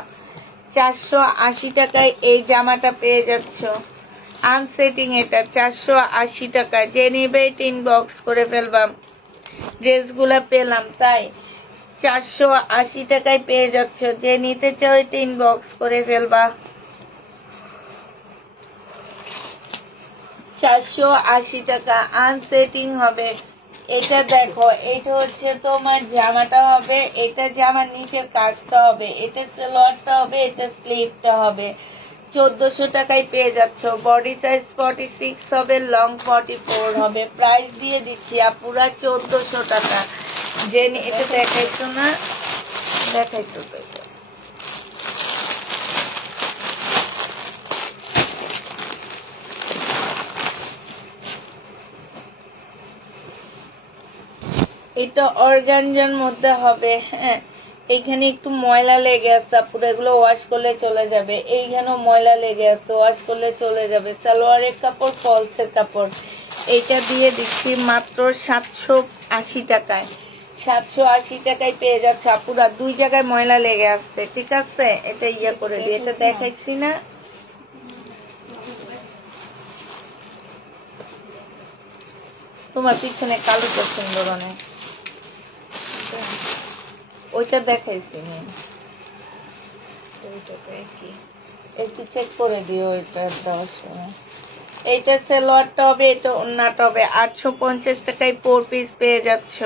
480 টাকায় এই জামাটা পেয়ে যাচ্ছ। আনসেটিং এটা 480 টাকা। যে নিবে ইনবক্স করে ফেলবা। ড্রেসগুলা পেলাম তাই 480 টাকায় পেয়ে যাচ্ছ। যে নিতে চাও এটা ইনবক্স করে ফেলবা। 480 টাকা। আনসেটিং হবে। এটা দেখো, এটা হচ্ছে তোমার জামাটা হবে, এটা জামার নিচের কাজটা হবে, এটা সালোয়ারটা হবে, এটা স্লিভটা হবে। 1400 টাকায় পেয়ে যাচ্ছ। বডি সাইজ 46 হবে, লং 44 হবে। প্রাইস দিয়ে দিচ্ছি আপুরা 1400 টাকা। যে এটা দেখাইছো না? দেখাইছো তো এটা। এটা অর্গানজার মধ্যে হবে। হ্যাঁ এইখানে একটু ময়লা লেগে আছে আপুরা, এগুলো ওয়াশ করলে চলে যাবে। এইখানেও ময়লা লেগে আছে, ওয়াশ করলে চলে যাবে। সালোয়ারের কাপড়, ফলসের কাপড়। এইটা দিয়ে দিচ্ছি মাত্র 780 টাকায়। 780 টাকায় পেয়ে যাচ্ছে আপুরা। 2 জায়গায় ময়লা লেগে আসছে, ঠিক আছে? এটা ইয়া করে দিই, এটা দেখাইছি না? তোমার পিছনে কালোটা সুন্দর অনেক, ওইটা দেখাইছি না। একটু চেক করে দিও ওইটা দেওয়ার সময়। এইটা সালোয়ারটা হবে, এটা ওন্নাটা হবে। 850 টাকায় 4 পিস পেয়ে যাচ্ছ।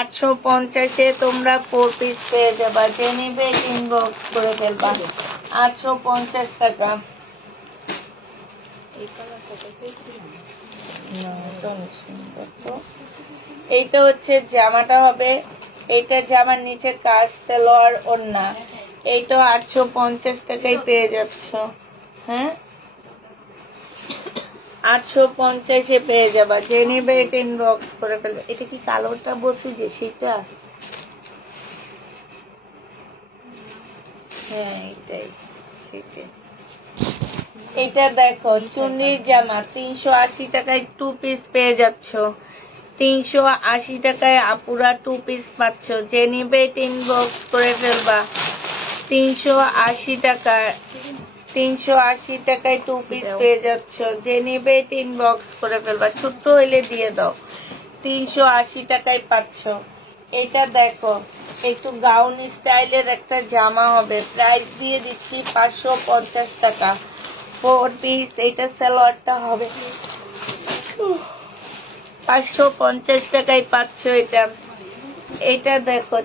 850-এ তোমরা 4 পিস পেয়ে যাবা। যে নিবে ইনবক্স করে ফেলবা। 850 টাকা। না, এটা অনেক সুন্দর তো। এইটা হচ্ছে জামাটা হবে, এইটা জামার নিচে কাজ, সালোয়ার ওন্না। এইটা 850 টাকায় পেয়ে যাচ্ছ। হ্যাঁ, 850-এ পেয়ে যাবা। যে নিবে এটা ইনবক্স করে ফেলবে। এটা কি কালোটা বলছি যে সেটা? হ্যাঁ, এটাই সেটাই। এটা দেখো চুন্নির জামা, 380 টাকায় 2 পিস পেয়ে যাচ্ছ। 380 টাকায় আপুরা 2 পিস পাচ্ছ। যে নিবে এটা ইনবক্স করে ফেলবা। 380 টাকা, 380 টাকায় 2 পিস পেয়ে যাচ্ছ। যে নিবে এটা ইনবক্স করে ফেলবা। ছোট্ট হইলে দিয়ে দাও। 380 টাকায় পাচ্ছ। এটা দেখো একটু গাউন স্টাইলের একটা জামা হবে, প্রাইস দিয়ে দিচ্ছি 550 টাকা 4 পিস। এইটা সালোয়ারটা হবে 550 টাকায় পাচ্ছ এটা। এটা দেখো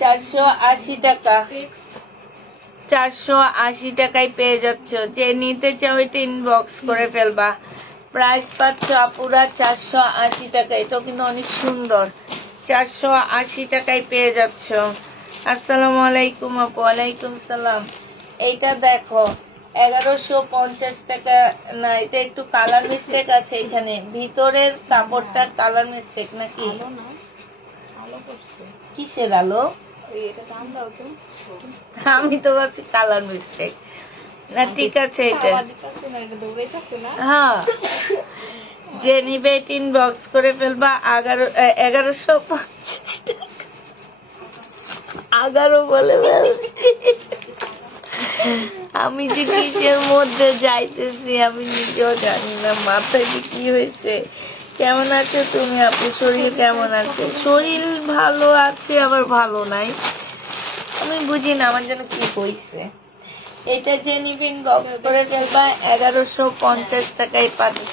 480 টাকা, 480 টাকায় পেয়ে যাচ্ছ। যে নিতে চাও এটা ইনবক্স করে ফেলবা। প্রাইস পাচ্ছ আপুরা 480 টাকা। এটাও কিন্তু অনেক সুন্দর। 480 টাকায় পেয়ে যাচ্ছ। আসসালামু আলাইকুম আপু। ওয়ালাইকুম সালাম। এইটা দেখো 1150 টাকা। না, এটা একটু কালার মিস্টেক আছে এখানে, ভিতরের কাপড়টা কালার মিস্টেক নাকি? কিসের আলো? আমি তো বলছি কালার মিস্টেক না, ঠিক আছে। এটা হ্যাঁ, যে নিবে ইনবক্স করে ফেলবা। 1150 টাকা। 11 বলে ফেলছি। আমি যে কিসের মধ্যে যাইতেছি আমি নিজেও জানি না, মাথায় যে কি হয়েছে। কেমন আছো তুমি আপু? শরীর কেমন আছে? শরীর ভালো আছে আবার ভালো নাই, আমি বুঝি না আমার জন্য কি হয়েছে। এটা যে নিবে ইনবক্স করে ফেলবা। 1150 টাকায় পাচ্ছ।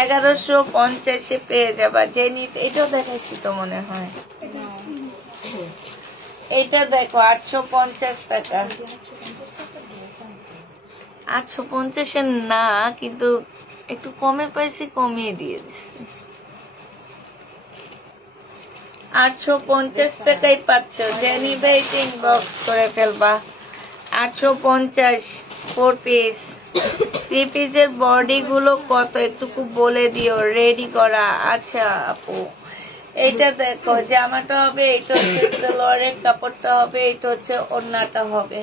1150-এ পেয়ে যাবা। যে নিতে, এটাও দেখাইছি তো মনে হয়। এটা দেখো 850 টাকা। 850-এর না, কিন্তু একটু কমে পাইছি, কমিয়ে দিয়ে দিচ্ছি। 850 টাকায় পাচ্ছ। যে নিবে এটা ইনবক্স করে ফেলবা। 850 4 পিস। 3 পিসের বডি গুলো কত একটু বলে দিও, রেডি করা। আচ্ছা আপু, এইটা দেখো জামাটা হবে, এটা হচ্ছে সালোয়ারের কাপড়টা হবে, এটা হচ্ছে ওড়নাটা হবে।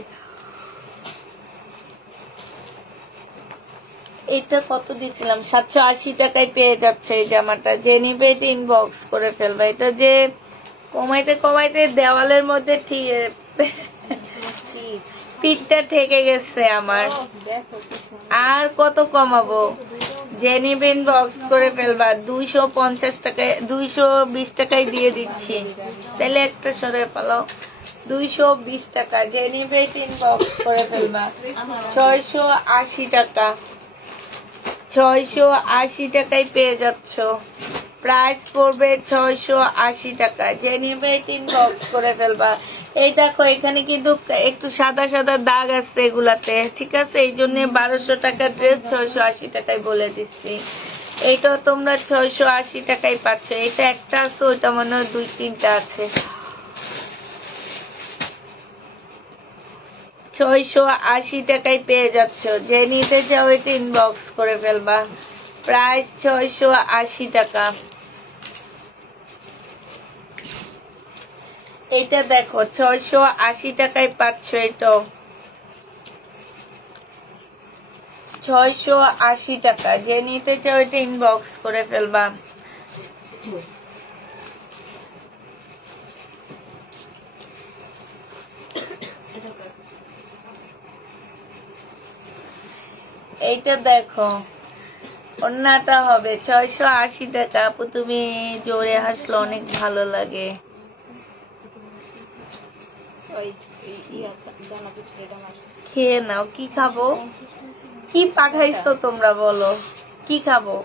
এটা কত দিছিলাম? 780 টাকায় পেয়ে যাচ্ছে এই জামাটা। যে নিবে এটা ইনবক্স করে ফেলবা। এটা যে কমাইতে কমাইতে দেওয়ালের মধ্যে পিঠটা ঠেকে গেছে আমার, আর কত কমাবো? যে নিবে ইনবক্স করে ফেলবা। 250 টাকায়, 220 টাকায় দিয়ে দিচ্ছি। তাহলে একটা সরে পালাও। 220 টাকা। যে নিবে এটা ইনবক্স করে ফেলবা। 680 টাকা, 680 টাকায় পেয়ে যাচ্ছ। প্রাইস পড়বে 680 টাকা। যে নিবে ইনবক্স করে ফেলবা। এই দেখো এখানে কিন্তু একটু সাদা সাদা দাগ আছে এগুলাতে, ঠিক আছে? এই জন্য 1200 টাকা ড্রেস 680 টাকায় বলে দিচ্ছি। এইটা তোমরা 680 টাকায় পাচ্ছ। এটা একটা আছে, ওইটা মনে হয় 2-3টা আছে। 680 টাকায় পেয়ে যাচ্ছ। যে নিতে চাও এটা ইনবক্স করে ফেলবা। প্রাইস 680 টাকা। এটা দেখো 680 টাকায় পাচ্ছ। এটা 680 টাকা। যে নিতে চাও এটা ইনবক্স করে ফেলবা। এইটা দেখো, ওড়নাটা হবে 680 টাকা। আপু তুমি জোরে হাসলে অনেক ভালো লাগে। খেয়ে নাও। কি খাবো? কি পাঠাইছো তোমরা বলো, কি খাবো?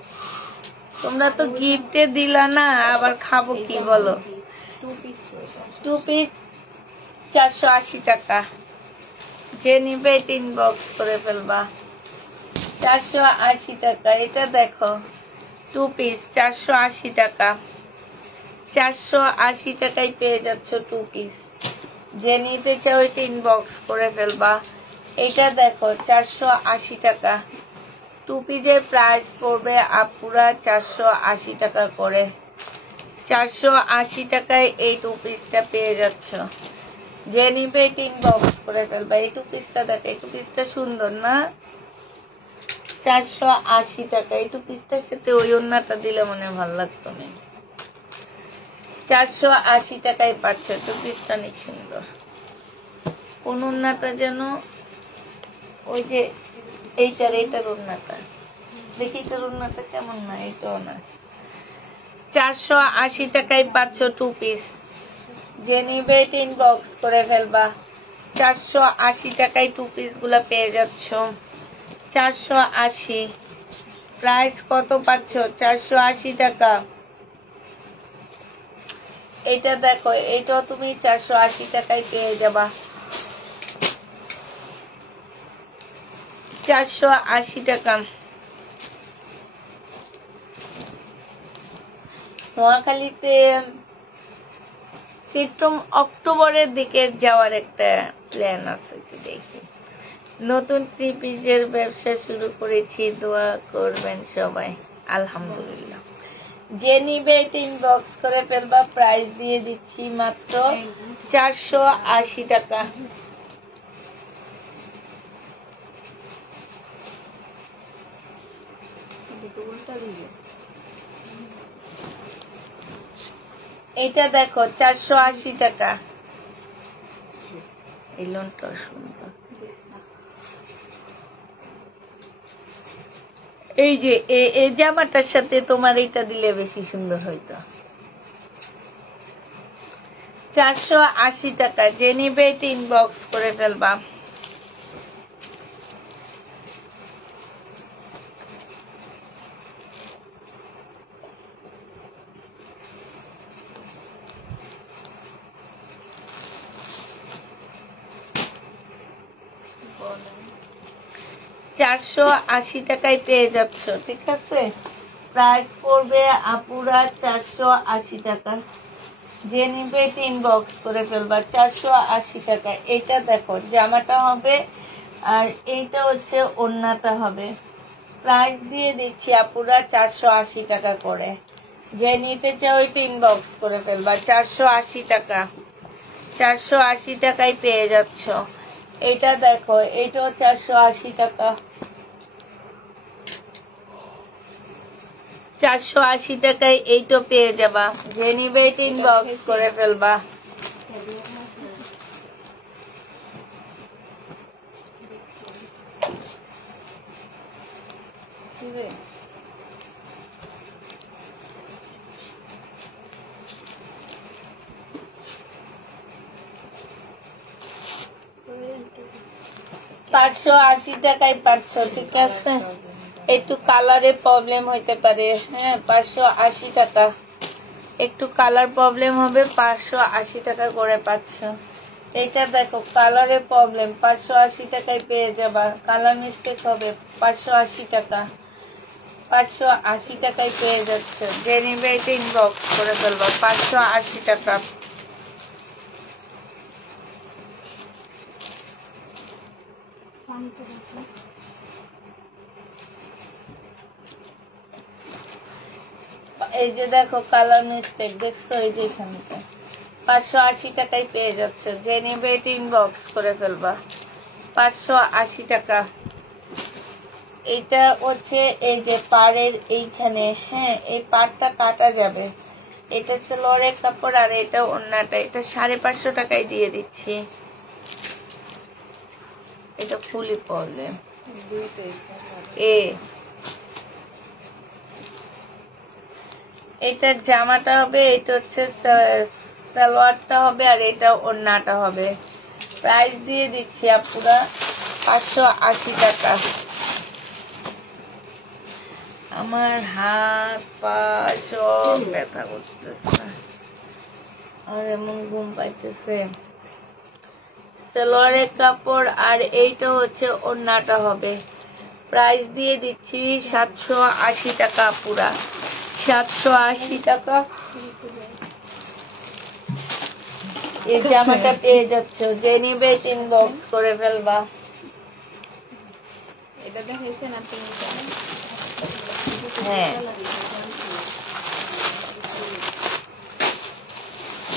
তোমরা তো গিফটে দিলা না, আবার খাবো কি বলো? 2 পিস 480 টাকা। যে নিবে এটা ইনবক্স করে ফেলবা। 480 টাকা। এটা দেখো 2 পিস 480 টাকা। 480 টাকায় পেয়ে যাচ্ছ 2 পিস। যে নিতে চাও এটা ইনবক্স করে ফেলবা। এটা দেখো 480 টাকা। 2 পিসের প্রাইস পড়বে আপুরা 480 টাকা করে। 480 টাকায় এই 2 পিসটা পেয়ে যাচ্ছ। যে নিবে এটা ইনবক্স করে ফেলবা। এই 2 পিসটা দেখো, এই 2 পিসটা সুন্দর না? 480 টাকা। এই 2 পিসটার সাথে ওই ওড়নাটা দিলে মনে হয় ভালো লাগতো না। 480 টাকায় পাচ্ছ। 2 পিসটা অনেক সুন্দর। কোন ওড়নাটা যেন, ওই যে এইটার ওড়নাটা দেখি, এটার ওড়নাটা কেমন না? এটাও না। 480 টাকায় পাচ্ছ 2 পিস। যে নিবে এটা ইনবক্স করে ফেলবা। 480 টাকায় 2 পিস গুলা পেয়ে যাচ্ছ। 480 প্রাইস কত পাচ্ছ? 480 টাকা। এটা দেখো, এটাও তুমি 480 টাকায় পেয়ে যাবা। 480 টাকা। নোয়াখালীতে অক্টোবরের দিকে যাওয়ার একটা প্ল্যান আছে, দেখি। নতুন 3 পিসের ব্যবসা শুরু করেছি, দোয়া করবেন সবাই। আলহামদুলিল্লাহ। যে নিবে এটা ইনবক্স করে ফেলবা। প্রাইস দিয়ে দিচ্ছি মাত্র 480 টাকা। এটা দেখো 480 টাকা। এই লোনটা সুন্দর। এই যে এই জামাটার সাথে তোমার এটা দিলে বেশি সুন্দর হইতো। 480 টাকা। যে নিবে এটা ইনবক্স করে ফেলবা। চারশো 480 টাকায় পেয়ে যাচ্ছ, ঠিক আছে? প্রাইস পড়বে আপুরা 480 টাকা। যে নিবে এটা ইনবক্স করে ফেলবা। 480 টাকা। এইটা দেখো, জামাটা হবে আর এইটা হচ্ছে ওড়নাটা হবে। প্রাইস দিয়ে দিচ্ছি আপুরা 480 টাকা করে। যে নিতে চাও এটা ইনবক্স করে ফেলবা। 480 টাকা। 480 টাকায় পেয়ে যাচ্ছ। এটা দেখো, এটাও 480 টাকা। 480 টাকায় এইটা পেয়ে যাবা। যে নিবে এটা ইনবক্স করে ফেলবা। পাঁচশো 80 টাকায় পাচ্ছ, ঠিক আছে? একটু কালারে প্রবলেম হইতে পারে। হ্যাঁ, 580 টাকা। একটু কালার প্রবলেম হবে, 580 টাকা করে পাচ্ছ। এটা দেখো, কালারে প্রবলেম, 580 টাকায় পেয়ে যাবা। কালার মিস্টেক হবে, 580 টাকা। 580 টাকায় পেয়ে যাচ্ছ। যে নিবে এটা ইনবক্স করে ফেলবা। 580 টাকা। এই যে দেখো, কালার মিস্টেক দেখছো, এই যে এখানটা। 580 টাকায় পেয়ে যাচ্ছ। যে নিবে এটা ইনবক্স করে ফেলবা। 580 টাকা। এটা হচ্ছে এই যে পাড়ের এইখানে, হ্যাঁ, এই পাড়টা কাটা যাবে। এটা সালোয়ারের কাপড় আর এটা ওড়নাটা, এটা 550 টাকায় দিয়ে দিচ্ছি। এটা ফুলি প্রবলেম এটা জামাটা হবে, এটা হচ্ছে সালোয়ারটা হবে আর এটা ওড়নাটা হবে। প্রাইস দিয়ে দিচ্ছি আপুরা 580 টাকা। আমার হাত পা সব ব্যথা করতেছে আর এমন ঘুম পাইতেছে। সালোয়ারের কাপড় আর এইটা হচ্ছে ওড়নাটা হবে। প্রাইস দিয়ে দিচ্ছি 780 টাকা পুরা, 780 টাকা। এই জামাটা পেয়ে যাচ্ছে, যে নিবে ইনবক্স করে ফেলবা। এটা দেখাইছেন আপনি? হ্যাঁ,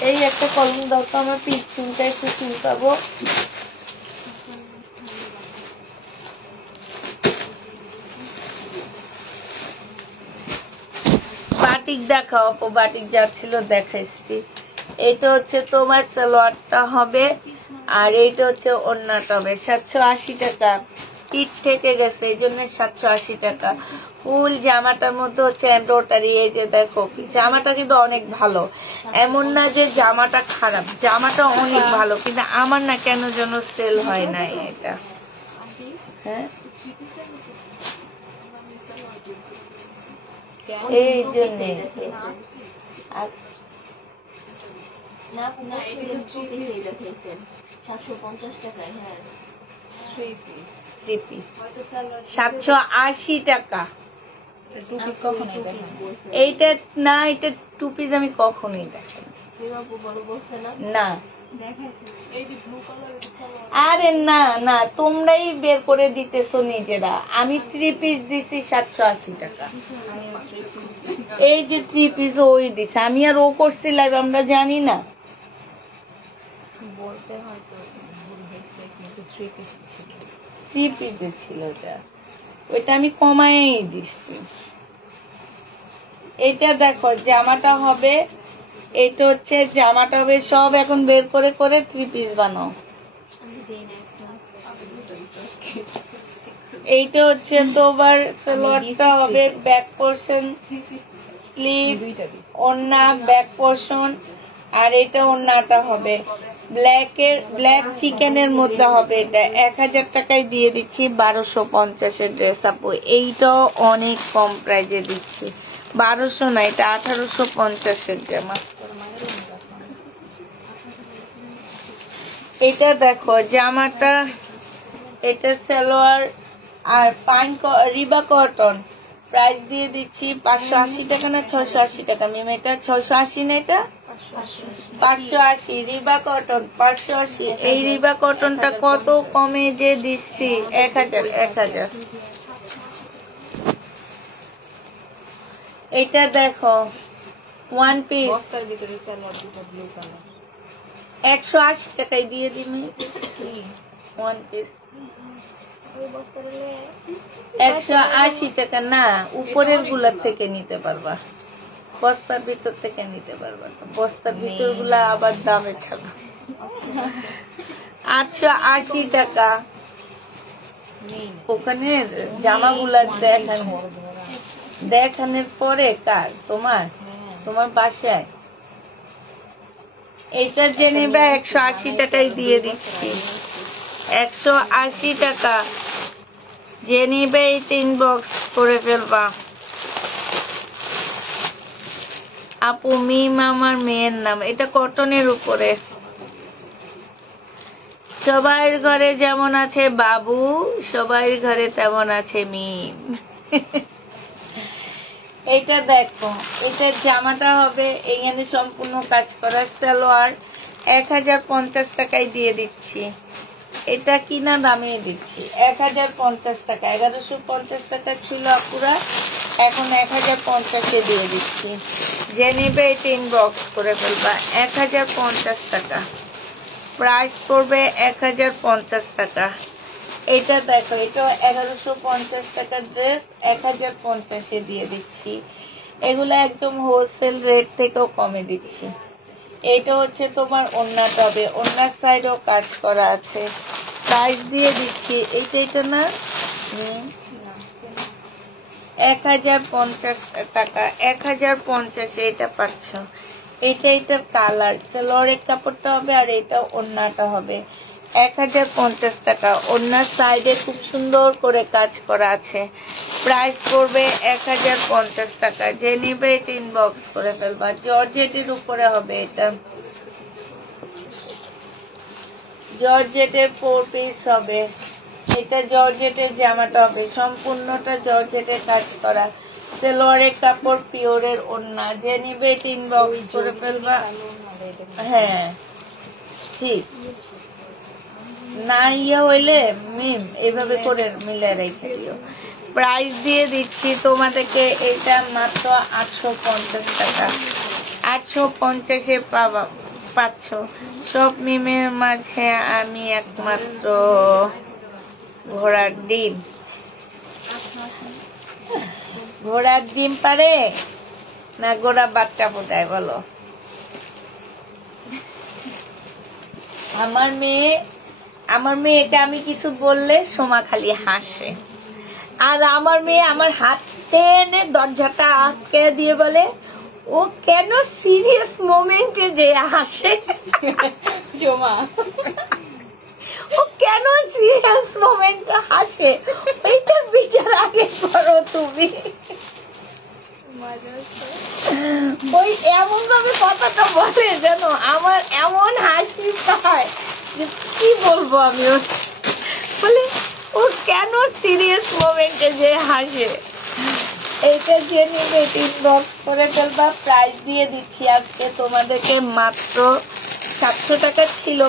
এই একটা কলম দরকার আমার, পিস চুলটা একটু চুলকাবো। বাটিক দেখাও আপু, বাটিক যা ছিল দেখাইছি। এইটা হচ্ছে তোমার সালোয়ারটা হবে আর এইটা হচ্ছে ওড়নাটা হবে। 780 টাকা। পিঠ থেকে গেছে এই জন্য 780 টাকা। ফুল জামাটার মধ্যে হচ্ছে এমব্রয়ডারি। এই যে দেখো, জামাটা কিন্তু অনেক ভালো, এমন না যে জামাটা খারাপ, জামাটা অনেক ভালো, কিন্তু আমার না কেন যেন সেল হয় না এটা। হ্যাঁ, এই জন্য না, না, এটা তো 3 পিস দেখাইছেন 750 টাকায়। হ্যাঁ, 3 পিস। 3 পিস 780 টাকা। 2 পিস কখনোই দেখেন এইটা না, এটা 2 পিস আমি কখনোই দেখাই না। আরে না না, তোমরাই বের করে দিতেছো নিজেরা। আমি 3 পিস দিছি 780 টাকা। এই যে 3 পিস ওই দিছে, আমি আর ও করছি লাইভ, আমরা জানি না বলতে হয়তো ভুল হয়েছে, কিন্তু 3 পিস ছিল। 3 পিসে ছিল ওটা, ওইটা আমি কমাই দিচ্ছি। এটা দেখো জামাটা হবে, এটা হচ্ছে জামাটা হবে, সব এখন বের করে করে 3 পিস বানাও। এইটা হচ্ছে তোমার সালোয়ারটা হবে, ব্যাক পোর্শন, স্লিভ, ওড়না, ব্যাক পোর্শন, আর এটা ওড়নাটা হবে ব্ল্যাক চিকেনের মধ্যে হবে। এটা 1000 টাকায় দিয়ে দিচ্ছি, 1250-এর ড্রেস আপু। এইটাও অনেক কম প্রাইজে দিচ্ছি, 1200 না, এটা 1850-এর জামা। এটা দেখো জামাটা, এটা সালোয়ার আর রিবা কটন। প্রাইস দিয়ে দিচ্ছি 580 টাকা না 680 টাকা। মিম এটা 680 না, এটা 580। রিবা কটন 580। এই রিবা কটনটা কত কমে যে দিচ্ছি, 1000। এটা দেখো 1 পিস, বস্তার ভিতরে সালোয়ার দুটো ব্লু কালার, 180 টাকায় দিয়ে দিমি। 1 পিস 180 টাকা না, উপরের গুলার থেকে নিতে পারবা, বস্তার ভিতর থেকে নিতে পারবা না। বস্তার ভিতর গুলা আবার দামে ছাড়া। 880 টাকা। ওখানে জামাগুলা দেখানোর পরে কার, তোমার বাসায়। এইটা যে নেবে 180 টাকায় দিয়ে দিচ্ছি, 180 টাকা। যে নিবে এই 3 বক্স করে ফেলবা আপু। মিম আমার মেয়ের নাম। এটা কটনের উপরে। সবার ঘরে যেমন আছে বাবু, সবার ঘরে তেমন আছে মিম। এটা দেখো, এটার জামাটা হবে এখানে সম্পূর্ণ কাজ করা, সালোয়ার 1050 টাকায় দিয়ে দিচ্ছি। এটা কিনা দামে দিচ্ছি 1050 টাকা। 1150 টাকা ছিল আপুরা, এখন 1050-এ দিয়ে দিচ্ছি। যে নেবে 3 বক্স করে ফেলবা, 1050 টাকা। প্রাইস পড়বে 1050 টাকা। এটা দেখো, এটা 1150 টাকার ড্রেস 1050-এ দিয়ে দিচ্ছি। এগুলো একদম হোলসেল রেট থেকেও কমে দিচ্ছি। এইটা হচ্ছে তোমার ওড়নাটা হবে, ওড়নার সাইডেও কাজ করা আছে, প্রাইস দিয়ে দিচ্ছি এটা না 1050 টাকা, 1050 এটা পাচ্ছ। এটার কালার, সালোয়ারের কাপড়টা হবে আর এটা ওড়নাটা হবে 1050 টাকা। ওড়নার সাইডে খুব সুন্দর করে কাজ করা আছে, প্রাইস পড়বে 1050 টাকা। যে নিবে এটা ইনবক্স করে ফেলবা। জর্জেটের উপরে হবে এটা, জর্জেটের 4 পিস হবে। এটা জর্জেটের জামাটা হবে, সম্পূর্ণটা জর্জেটের কাজ করা, সালোয়ারের কাপড়, পিওরের ওড়না। যে নিবে এটা ইনবক্স করে ফেলবা। হ্যাঁ ঠিক না, হইলে মিম এইভাবে করে মিলে রেখে দিও। প্রাইস দিয়ে দিচ্ছি তোমাদেরকে এটা মাত্র 850 টাকা। 850-এ পাচ্ছ। সব মিমের মাঝে আমি একমাত্র ঘোড়ার ডিম। ঘোড়ার ডিম পারে না ঘোড়া বাচ্চা ফোটায় বলো? আমার মেয়েকে আমি কিছু বললে সোমা খালি হাসে, আর আমার মেয়ে আমার হাত টেনে দরজাটা আটকে দিয়ে বলে ও কেন সিরিয়াস মোমেন্টে যে হাসে। জমা ও কেন সিরিয়াস মোমেন্টে হাসে, ওইটার বিচার আগে করো তুমি। ওই এমন ভাবে কথাটা বলে যেন আমার এমন হাসি পায় যে কি বলবো আমি। বলে ও কেন সিরিয়াস মোমেন্টে যে হাসে। এইটা যে নিবে ইনবক্স করে ফেলবা। প্রাইস দিয়ে দিচ্ছি আজকে তোমাদেরকে মাত্র 700 টাকা ছিল,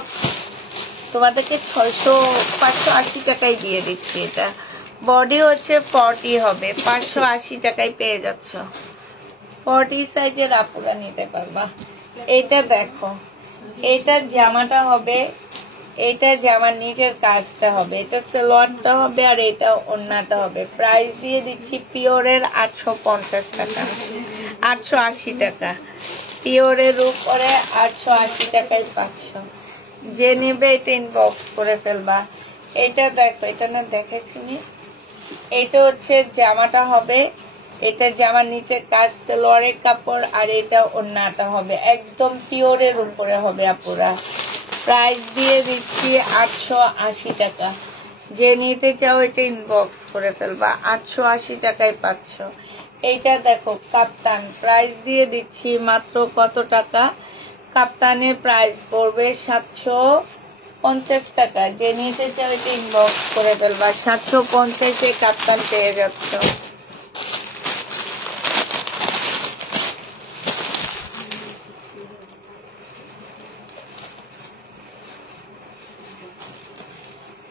তোমাদেরকে 580 টাকায় দিয়ে দিচ্ছি। এটা বডি হচ্ছে 40 হবে, 580 টাকায় পেয়ে যাচ্ছ। 40 সাইজের আপুরা নিতে পারবা। এটা দেখো, এটা জামাটা হবে, এটা জামার নিচের কাজটা হবে, এটা সালোয়ারটা হবে আর এটা ওড়নাটা হবে। প্রাইস দিয়ে দিচ্ছি পিওরের 850 টাকা, 880 টাকা। পিওরের উপরে 880 টাকায় পাচ্ছ। যে নেবে এটা ইনবক্স করে ফেলবা। এটা দেখো, এটা না দেখাইছি, এটা হচ্ছে জামাটা হবে, এটা জামার নিচে কাজ, সালোয়ারের কাপড় আর এটা ওড়নাটা হবে, একদম পিওরের উপরে হবে আপুরা। প্রাইস দিয়ে দিচ্ছি 880 টাকা। যে নিতে চাও এটা ইনবক্স করে ফেলবা, 880 টাকায় পাচ্ছ। এইটা দেখো কাপ্তান, প্রাইস দিয়ে দিচ্ছি মাত্র কত টাকা, কাপ্তানের প্রাইস পড়বে 750 টাকা। যে নিতে চাও এটা ইনবক্স করে ফেলবা, 750-এ কাপ্তান পেয়ে যাচ্ছ।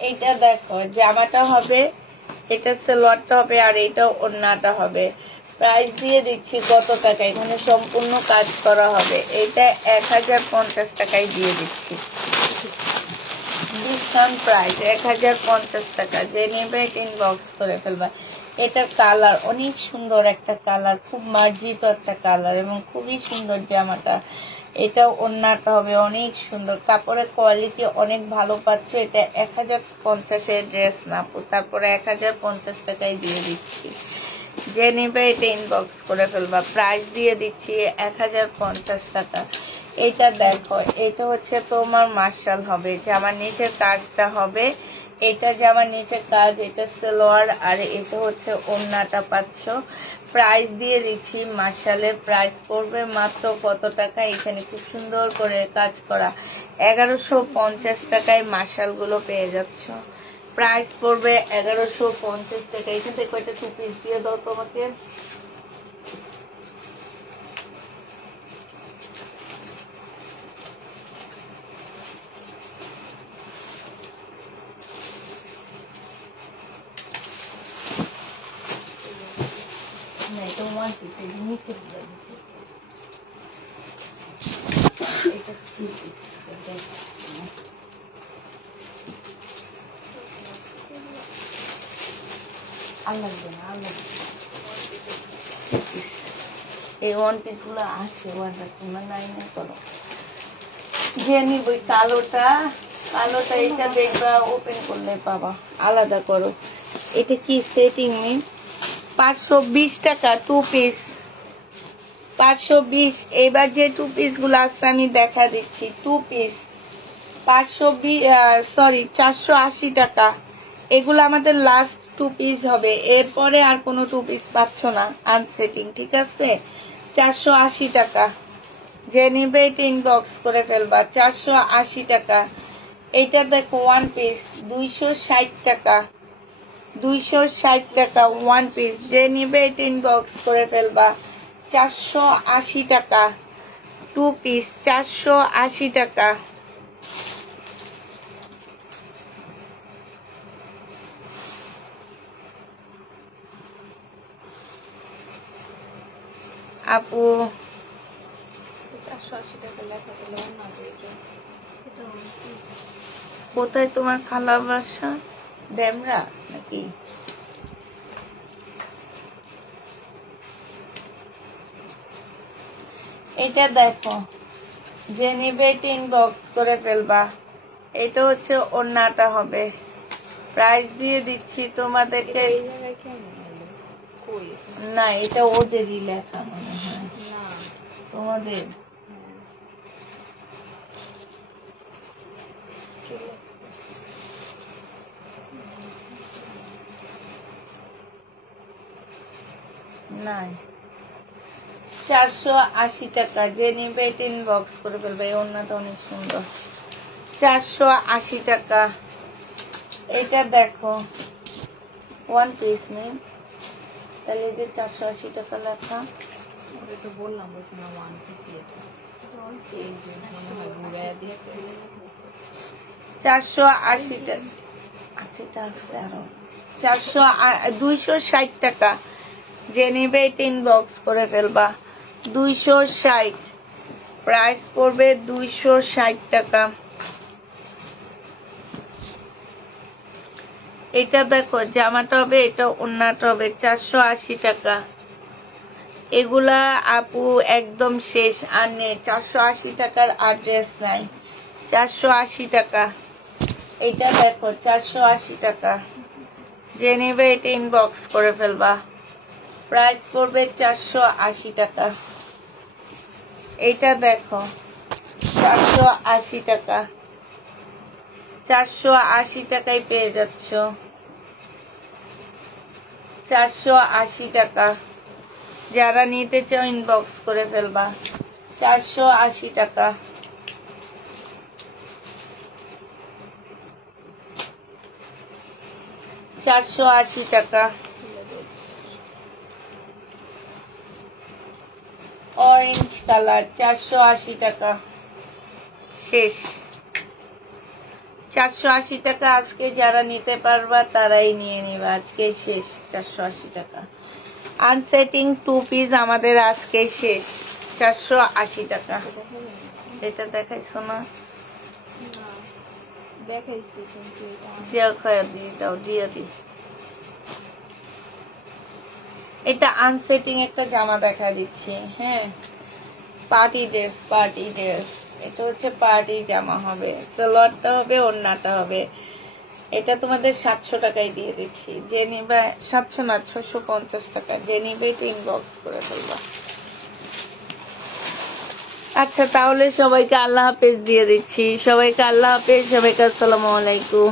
এইটা দেখো জামাটা হবে, এটা সালোয়ারটা হবে আর এটা ওড়নাটা হবে। প্রাইস দিয়ে দিচ্ছি কত টাকা, এখানে সম্পূর্ণ কাজ করা হবে। এটা 1050 টাকায় দিয়ে দিচ্ছি, ডিসকাউন্ট প্রাইস 1050 টাকা। যে নেবে এটা ইনবক্স করে ফেলবা। এটা কালার অনেক সুন্দর একটা কালার, খুব মার্জিত একটা কালার এবং খুবই সুন্দর জামাটা। এটা ওড়নাটা হবে অনেক সুন্দর, কাপড়ের কোয়ালিটি অনেক ভালো পাচ্ছ। এটা 1050-এর ড্রেস না, তারপরে 1050 টাকায় দিয়ে দিচ্ছি। যে নেবে এটা ইনবক্স করে ফেলবা। প্রাইস দিয়ে দিচ্ছি 1050 টাকা। এটা দেখো, এটা হচ্ছে তোমার মার্শাল হবে, জামার নিচের কাজটা হবে, এটা জামার নিচের কাজ, এটা সালোয়ার আর এটা হচ্ছে ওড়নাটা পাচ্ছ। প্রাইস দিয়ে দিচ্ছি মার্শালের প্রাইস পড়বে মাত্র কত টাকা, এখানে খুব সুন্দর করে কাজ করা 1150 টাকায় মার্শাল গুলো পেয়ে যাচ্ছ। প্রাইস পড়বে 1150 টাকা। এখান থেকে কয়টা 2 পিস দিয়ে দাও তোমাকে। এটা 1 পিস, নিচে দিয়ে দিচ্ছি। এটা 2 পিস, আল্লাহ দেন, আল্লাহ এই ওয়ান পিস গুলো আসে অর্ডার তোমরা নাই না করো। যে নিবই কালোটা এটা দেখবা, ওপেন করলে পাবা, আলাদা করো। এটা কি সেটিং নেই, 520 টাকা 2 পিস, 520। এবার যে 2 পিস গুলো আছে আমি দেখা দিচ্ছি। 2 পিস 480 টাকা। এগুলো আমাদের লাস্ট 2 পিস হবে, এরপরে আর কোনো 2 পিস পাচ্ছ না আনসেটিং, ঠিক আছে? 480 টাকা। যে নিবে এটা ইনবক্স করে ফেলবা। 480 টাকা। এটা দেখো ওয়ান পিস 260 টাকা, 260 টাকা ওয়ান পিস। যে নিবে এটা ইনবক্স করে ফেলবা। 480 টাকা 2 পিস, 480 টাকা। আপু 480 টাকা লেখা দিল না এটা। কোথায় তোমার খালা বাসা? ডেমরা নাকি? এটা দেখো, যে নিবে এটা ইনবক্স করে ফেলবা। এটা হচ্ছে ওড়নাটা হবে। প্রাইস দিয়ে দিচ্ছি তোমাদেরকে। এই জায়গায় কেমন হলো? কই? না, এটা ওদেরই লেখা মনে হয়, না তোমাদের। কি লেখছে? নাই, 480 টাকা। যে নিবে এটা ইনবক্স করে ফেলবে। এই ওড়নাটা অনেক সুন্দর, 480 টাকা। এটা দেখো ওয়ান পিস নেই, তাহলে যে 480 টাকা লেখা। ওটা তো বললাম, বলছি না ওয়ান পিস এটা। এই যে মনে হয় ঘুরাইয়া দিয়েছে। 480 টাকা। আচ্ছা, এটা আসছে আরো 260 টাকা। যে নিবে এটা ইনবক্স করে ফেলবা। 260 প্রাইস পড়বে, 260 টাকা। এটা দেখো জামাটা হবে, এটা ওড়নাটা হবে, 480 টাকা। এগুলা আপু একদম শেষ, আর নেই 480 টাকার অ্যাড্রেস নাই। 480 টাকা। এটা দেখো 480 টাকা। যে নেবে এটা ইনবক্স করে ফেলবা। প্রাইস পড়বে 480 টাকা। এইটা দেখো 480 টাকা। 480 টাকায় পেয়ে যাচ্ছ। 480 টাকা। যারা নিতে চাও ইনবক্স করে ফেলবা। 480 টাকা। 480 টাকা। অরেঞ্জ কালার 480 টাকা। শেষ। 480 টাকা। আজকে যারা নিতে পারবা তারাই নিয়ে নিবা, আজকে শেষ। 480 টাকা আনসেটিং 2 পিস আমাদের আজকে শেষ। 480 টাকা। এটা দেখাইছো না? দেখাইছি কিন্তু এটা দিয়ে দি। এটা আনসেটিং একটা জামা দেখা দিচ্ছি। হ্যাঁ, পার্টি ড্রেস। এটা হচ্ছে পার্টি জামা হবে, সালোয়ারটা হবে, ওড়নাটা হবে। এটা তোমাদের 700 টাকায় দিয়ে দিচ্ছি। যে নিবে 700 না, 650 টাকা। যে নিবে এটা ইনবক্স করে ফেলবা। আচ্ছা, তাহলে সবাইকে আল্লাহ হাফেজ দিয়ে দিচ্ছি। সবাইকে আল্লাহ হাফেজ, সবাইকে আসসালামু আলাইকুম।